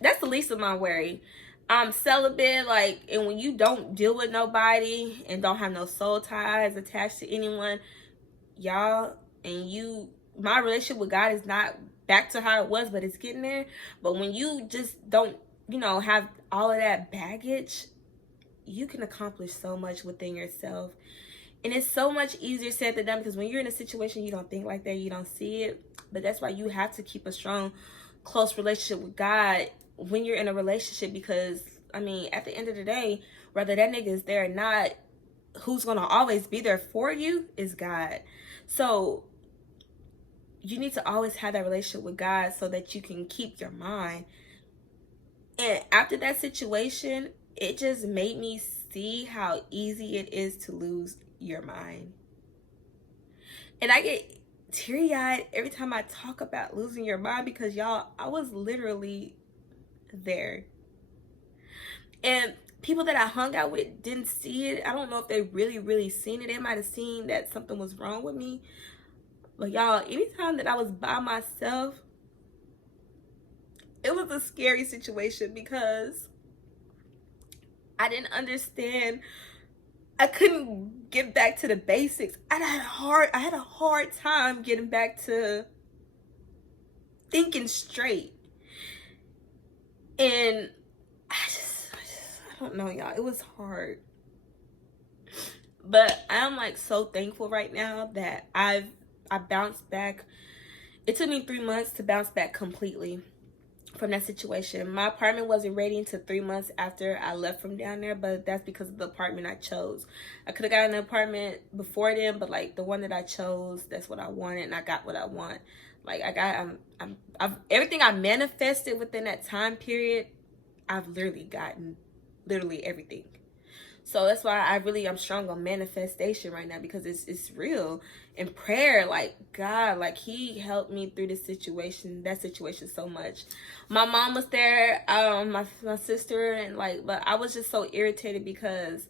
that's the least of my worry. I'm celibate, like, and when you don't deal with nobody and don't have no soul ties attached to anyone, y'all, and my relationship with God is not back to how it was, but it's getting there. But when you just don't, have all of that baggage, you can accomplish so much within yourself. And it's so much easier said than done, because when you're in a situation you don't think like that, you don't see it. But that's why you have to keep a strong, close relationship with God when you're in a relationship, because, I mean, at the end of the day, whether that nigga is there or not, who's going to always be there for you is God. So you need to always have that relationship with God so that you can keep your mind. And after that situation, it just made me see how easy it is to lose your mind. And I get teary-eyed every time I talk about losing your mind, because, y'all, I was literally there. And people that I hung out with didn't see it. I don't know if they really seen it. They might have seen that something was wrong with me. But y'all, anytime that I was by myself, it was a scary situation because I didn't understand. I couldn't get back to the basics. I had a hard time getting back to thinking straight. And I don't know, y'all. It was hard. But I'm like so thankful right now that I bounced back. It took me 3 months to bounce back completely from that situation. My apartment wasn't ready until 3 months after I left from down there, but that's because of the apartment I chose. I could have gotten an apartment before then, but like the one that I chose, that's what I wanted, and I got what I want. Like I've everything I manifested within that time period, I've literally gotten everything. So that's why I'm strong on manifestation right now, because it's real. And prayer, like God, like He helped me through that situation so much. My mom was there, my sister, and like, but I was just so irritated because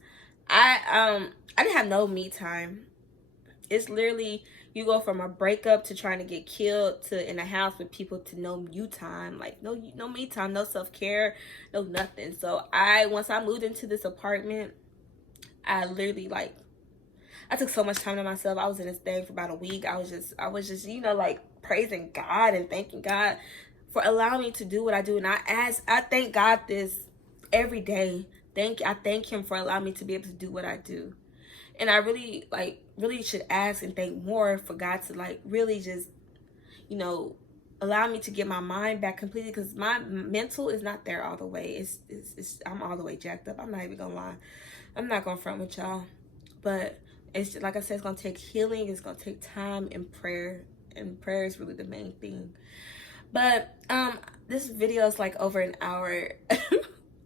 I didn't have no me time. It's literally, you go from a breakup to trying to get killed to in a house with people to no you time. Like no me time, no self-care, no nothing. So once I moved into this apartment, I literally I took so much time to myself. I was in this thing for about a week. I was just, you know, like praising God and thanking God for allowing me to do what I do. And I thank God this every day. I thank Him for allowing me to be able to do what I do. And I really should ask and thank more for God to really just, you know, allow me to get my mind back completely, because my mental is not there all the way. I'm all the way jacked up. I'm not even gonna lie. I'm not gonna front with y'all. But it's just, like I said, it's gonna take healing. It's gonna take time and prayer. And prayer is really the main thing. But this video is like over an hour.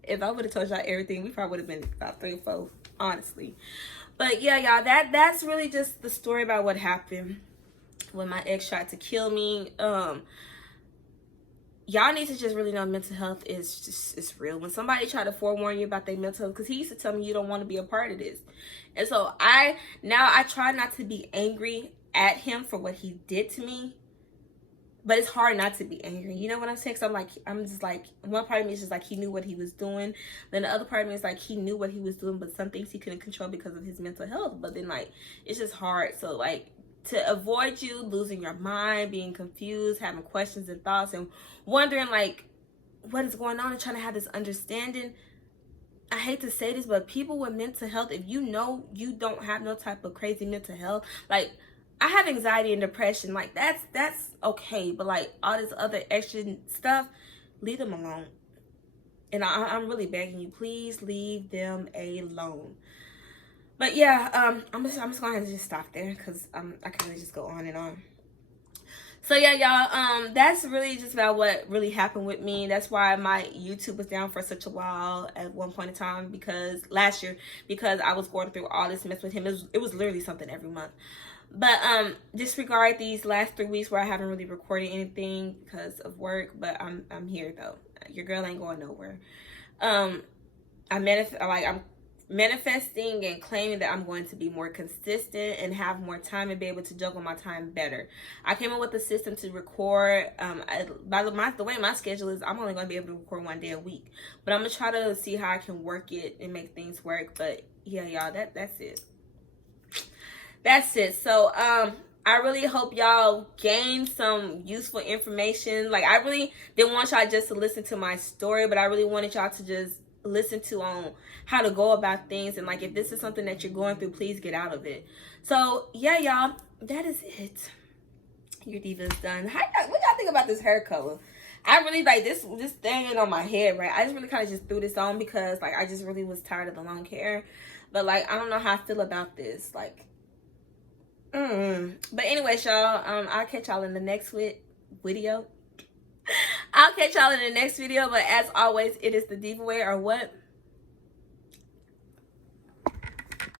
If I would have told y'all everything, we probably would have been about 3 or 4, honestly. But yeah, y'all, that's really just the story about what happened when my ex tried to kill me. Y'all need to just really know mental health it's real. When somebody try to forewarn you about their mental health, because he used to tell me you don't want to be a part of this. And so I try not to be angry at him for what he did to me. But it's hard not to be angry. You know what I'm saying? Because I'm just like, one part of me is just like, he knew what he was doing. Then the other part of me is like, he knew what he was doing, but some things he couldn't control because of his mental health. But then it's just hard. So to avoid you losing your mind, being confused, having questions and thoughts, and wondering what is going on, and trying to have this understanding. I hate to say this, but people with mental health, if you know you don't have no type of crazy mental health, I have anxiety and depression, that's okay, but all this other extra stuff, leave them alone. And I'm really begging you, please leave them alone. But yeah, I'm just going to just stop there, because I can really just go on and on. So yeah, y'all, that's really just about what really happened with me. That's why my YouTube was down for such a while at one point in time, because last year, because I was going through all this mess with him. It was literally something every month. But disregard these last 3 weeks where I haven't really recorded anything because of work. But I'm here though. Your girl ain't going nowhere. I'm manifesting and claiming that I'm going to be more consistent and have more time and be able to juggle my time better. I came up with a system to record. By the way my schedule is, I'm only going to be able to record 1 day a week. But I'm going to try to see how I can work it and make things work. But yeah, y'all, that's it. That's it. So I really hope y'all gained some useful information. I really didn't want y'all just to listen to my story, but I really wanted y'all to just listen to on how to go about things, and if this is something that you're going through, please get out of it. So yeah, y'all, that is it. Your diva is done. What y'all think about this hair color? I really this thing on my head, right? I just really kind of just threw this on because I just really was tired of the long hair. But I don't know how I feel about this. But anyways, y'all, I'll catch y'all in the next video. I'll catch y'all in the next video. But as always, it is the diva way, or what?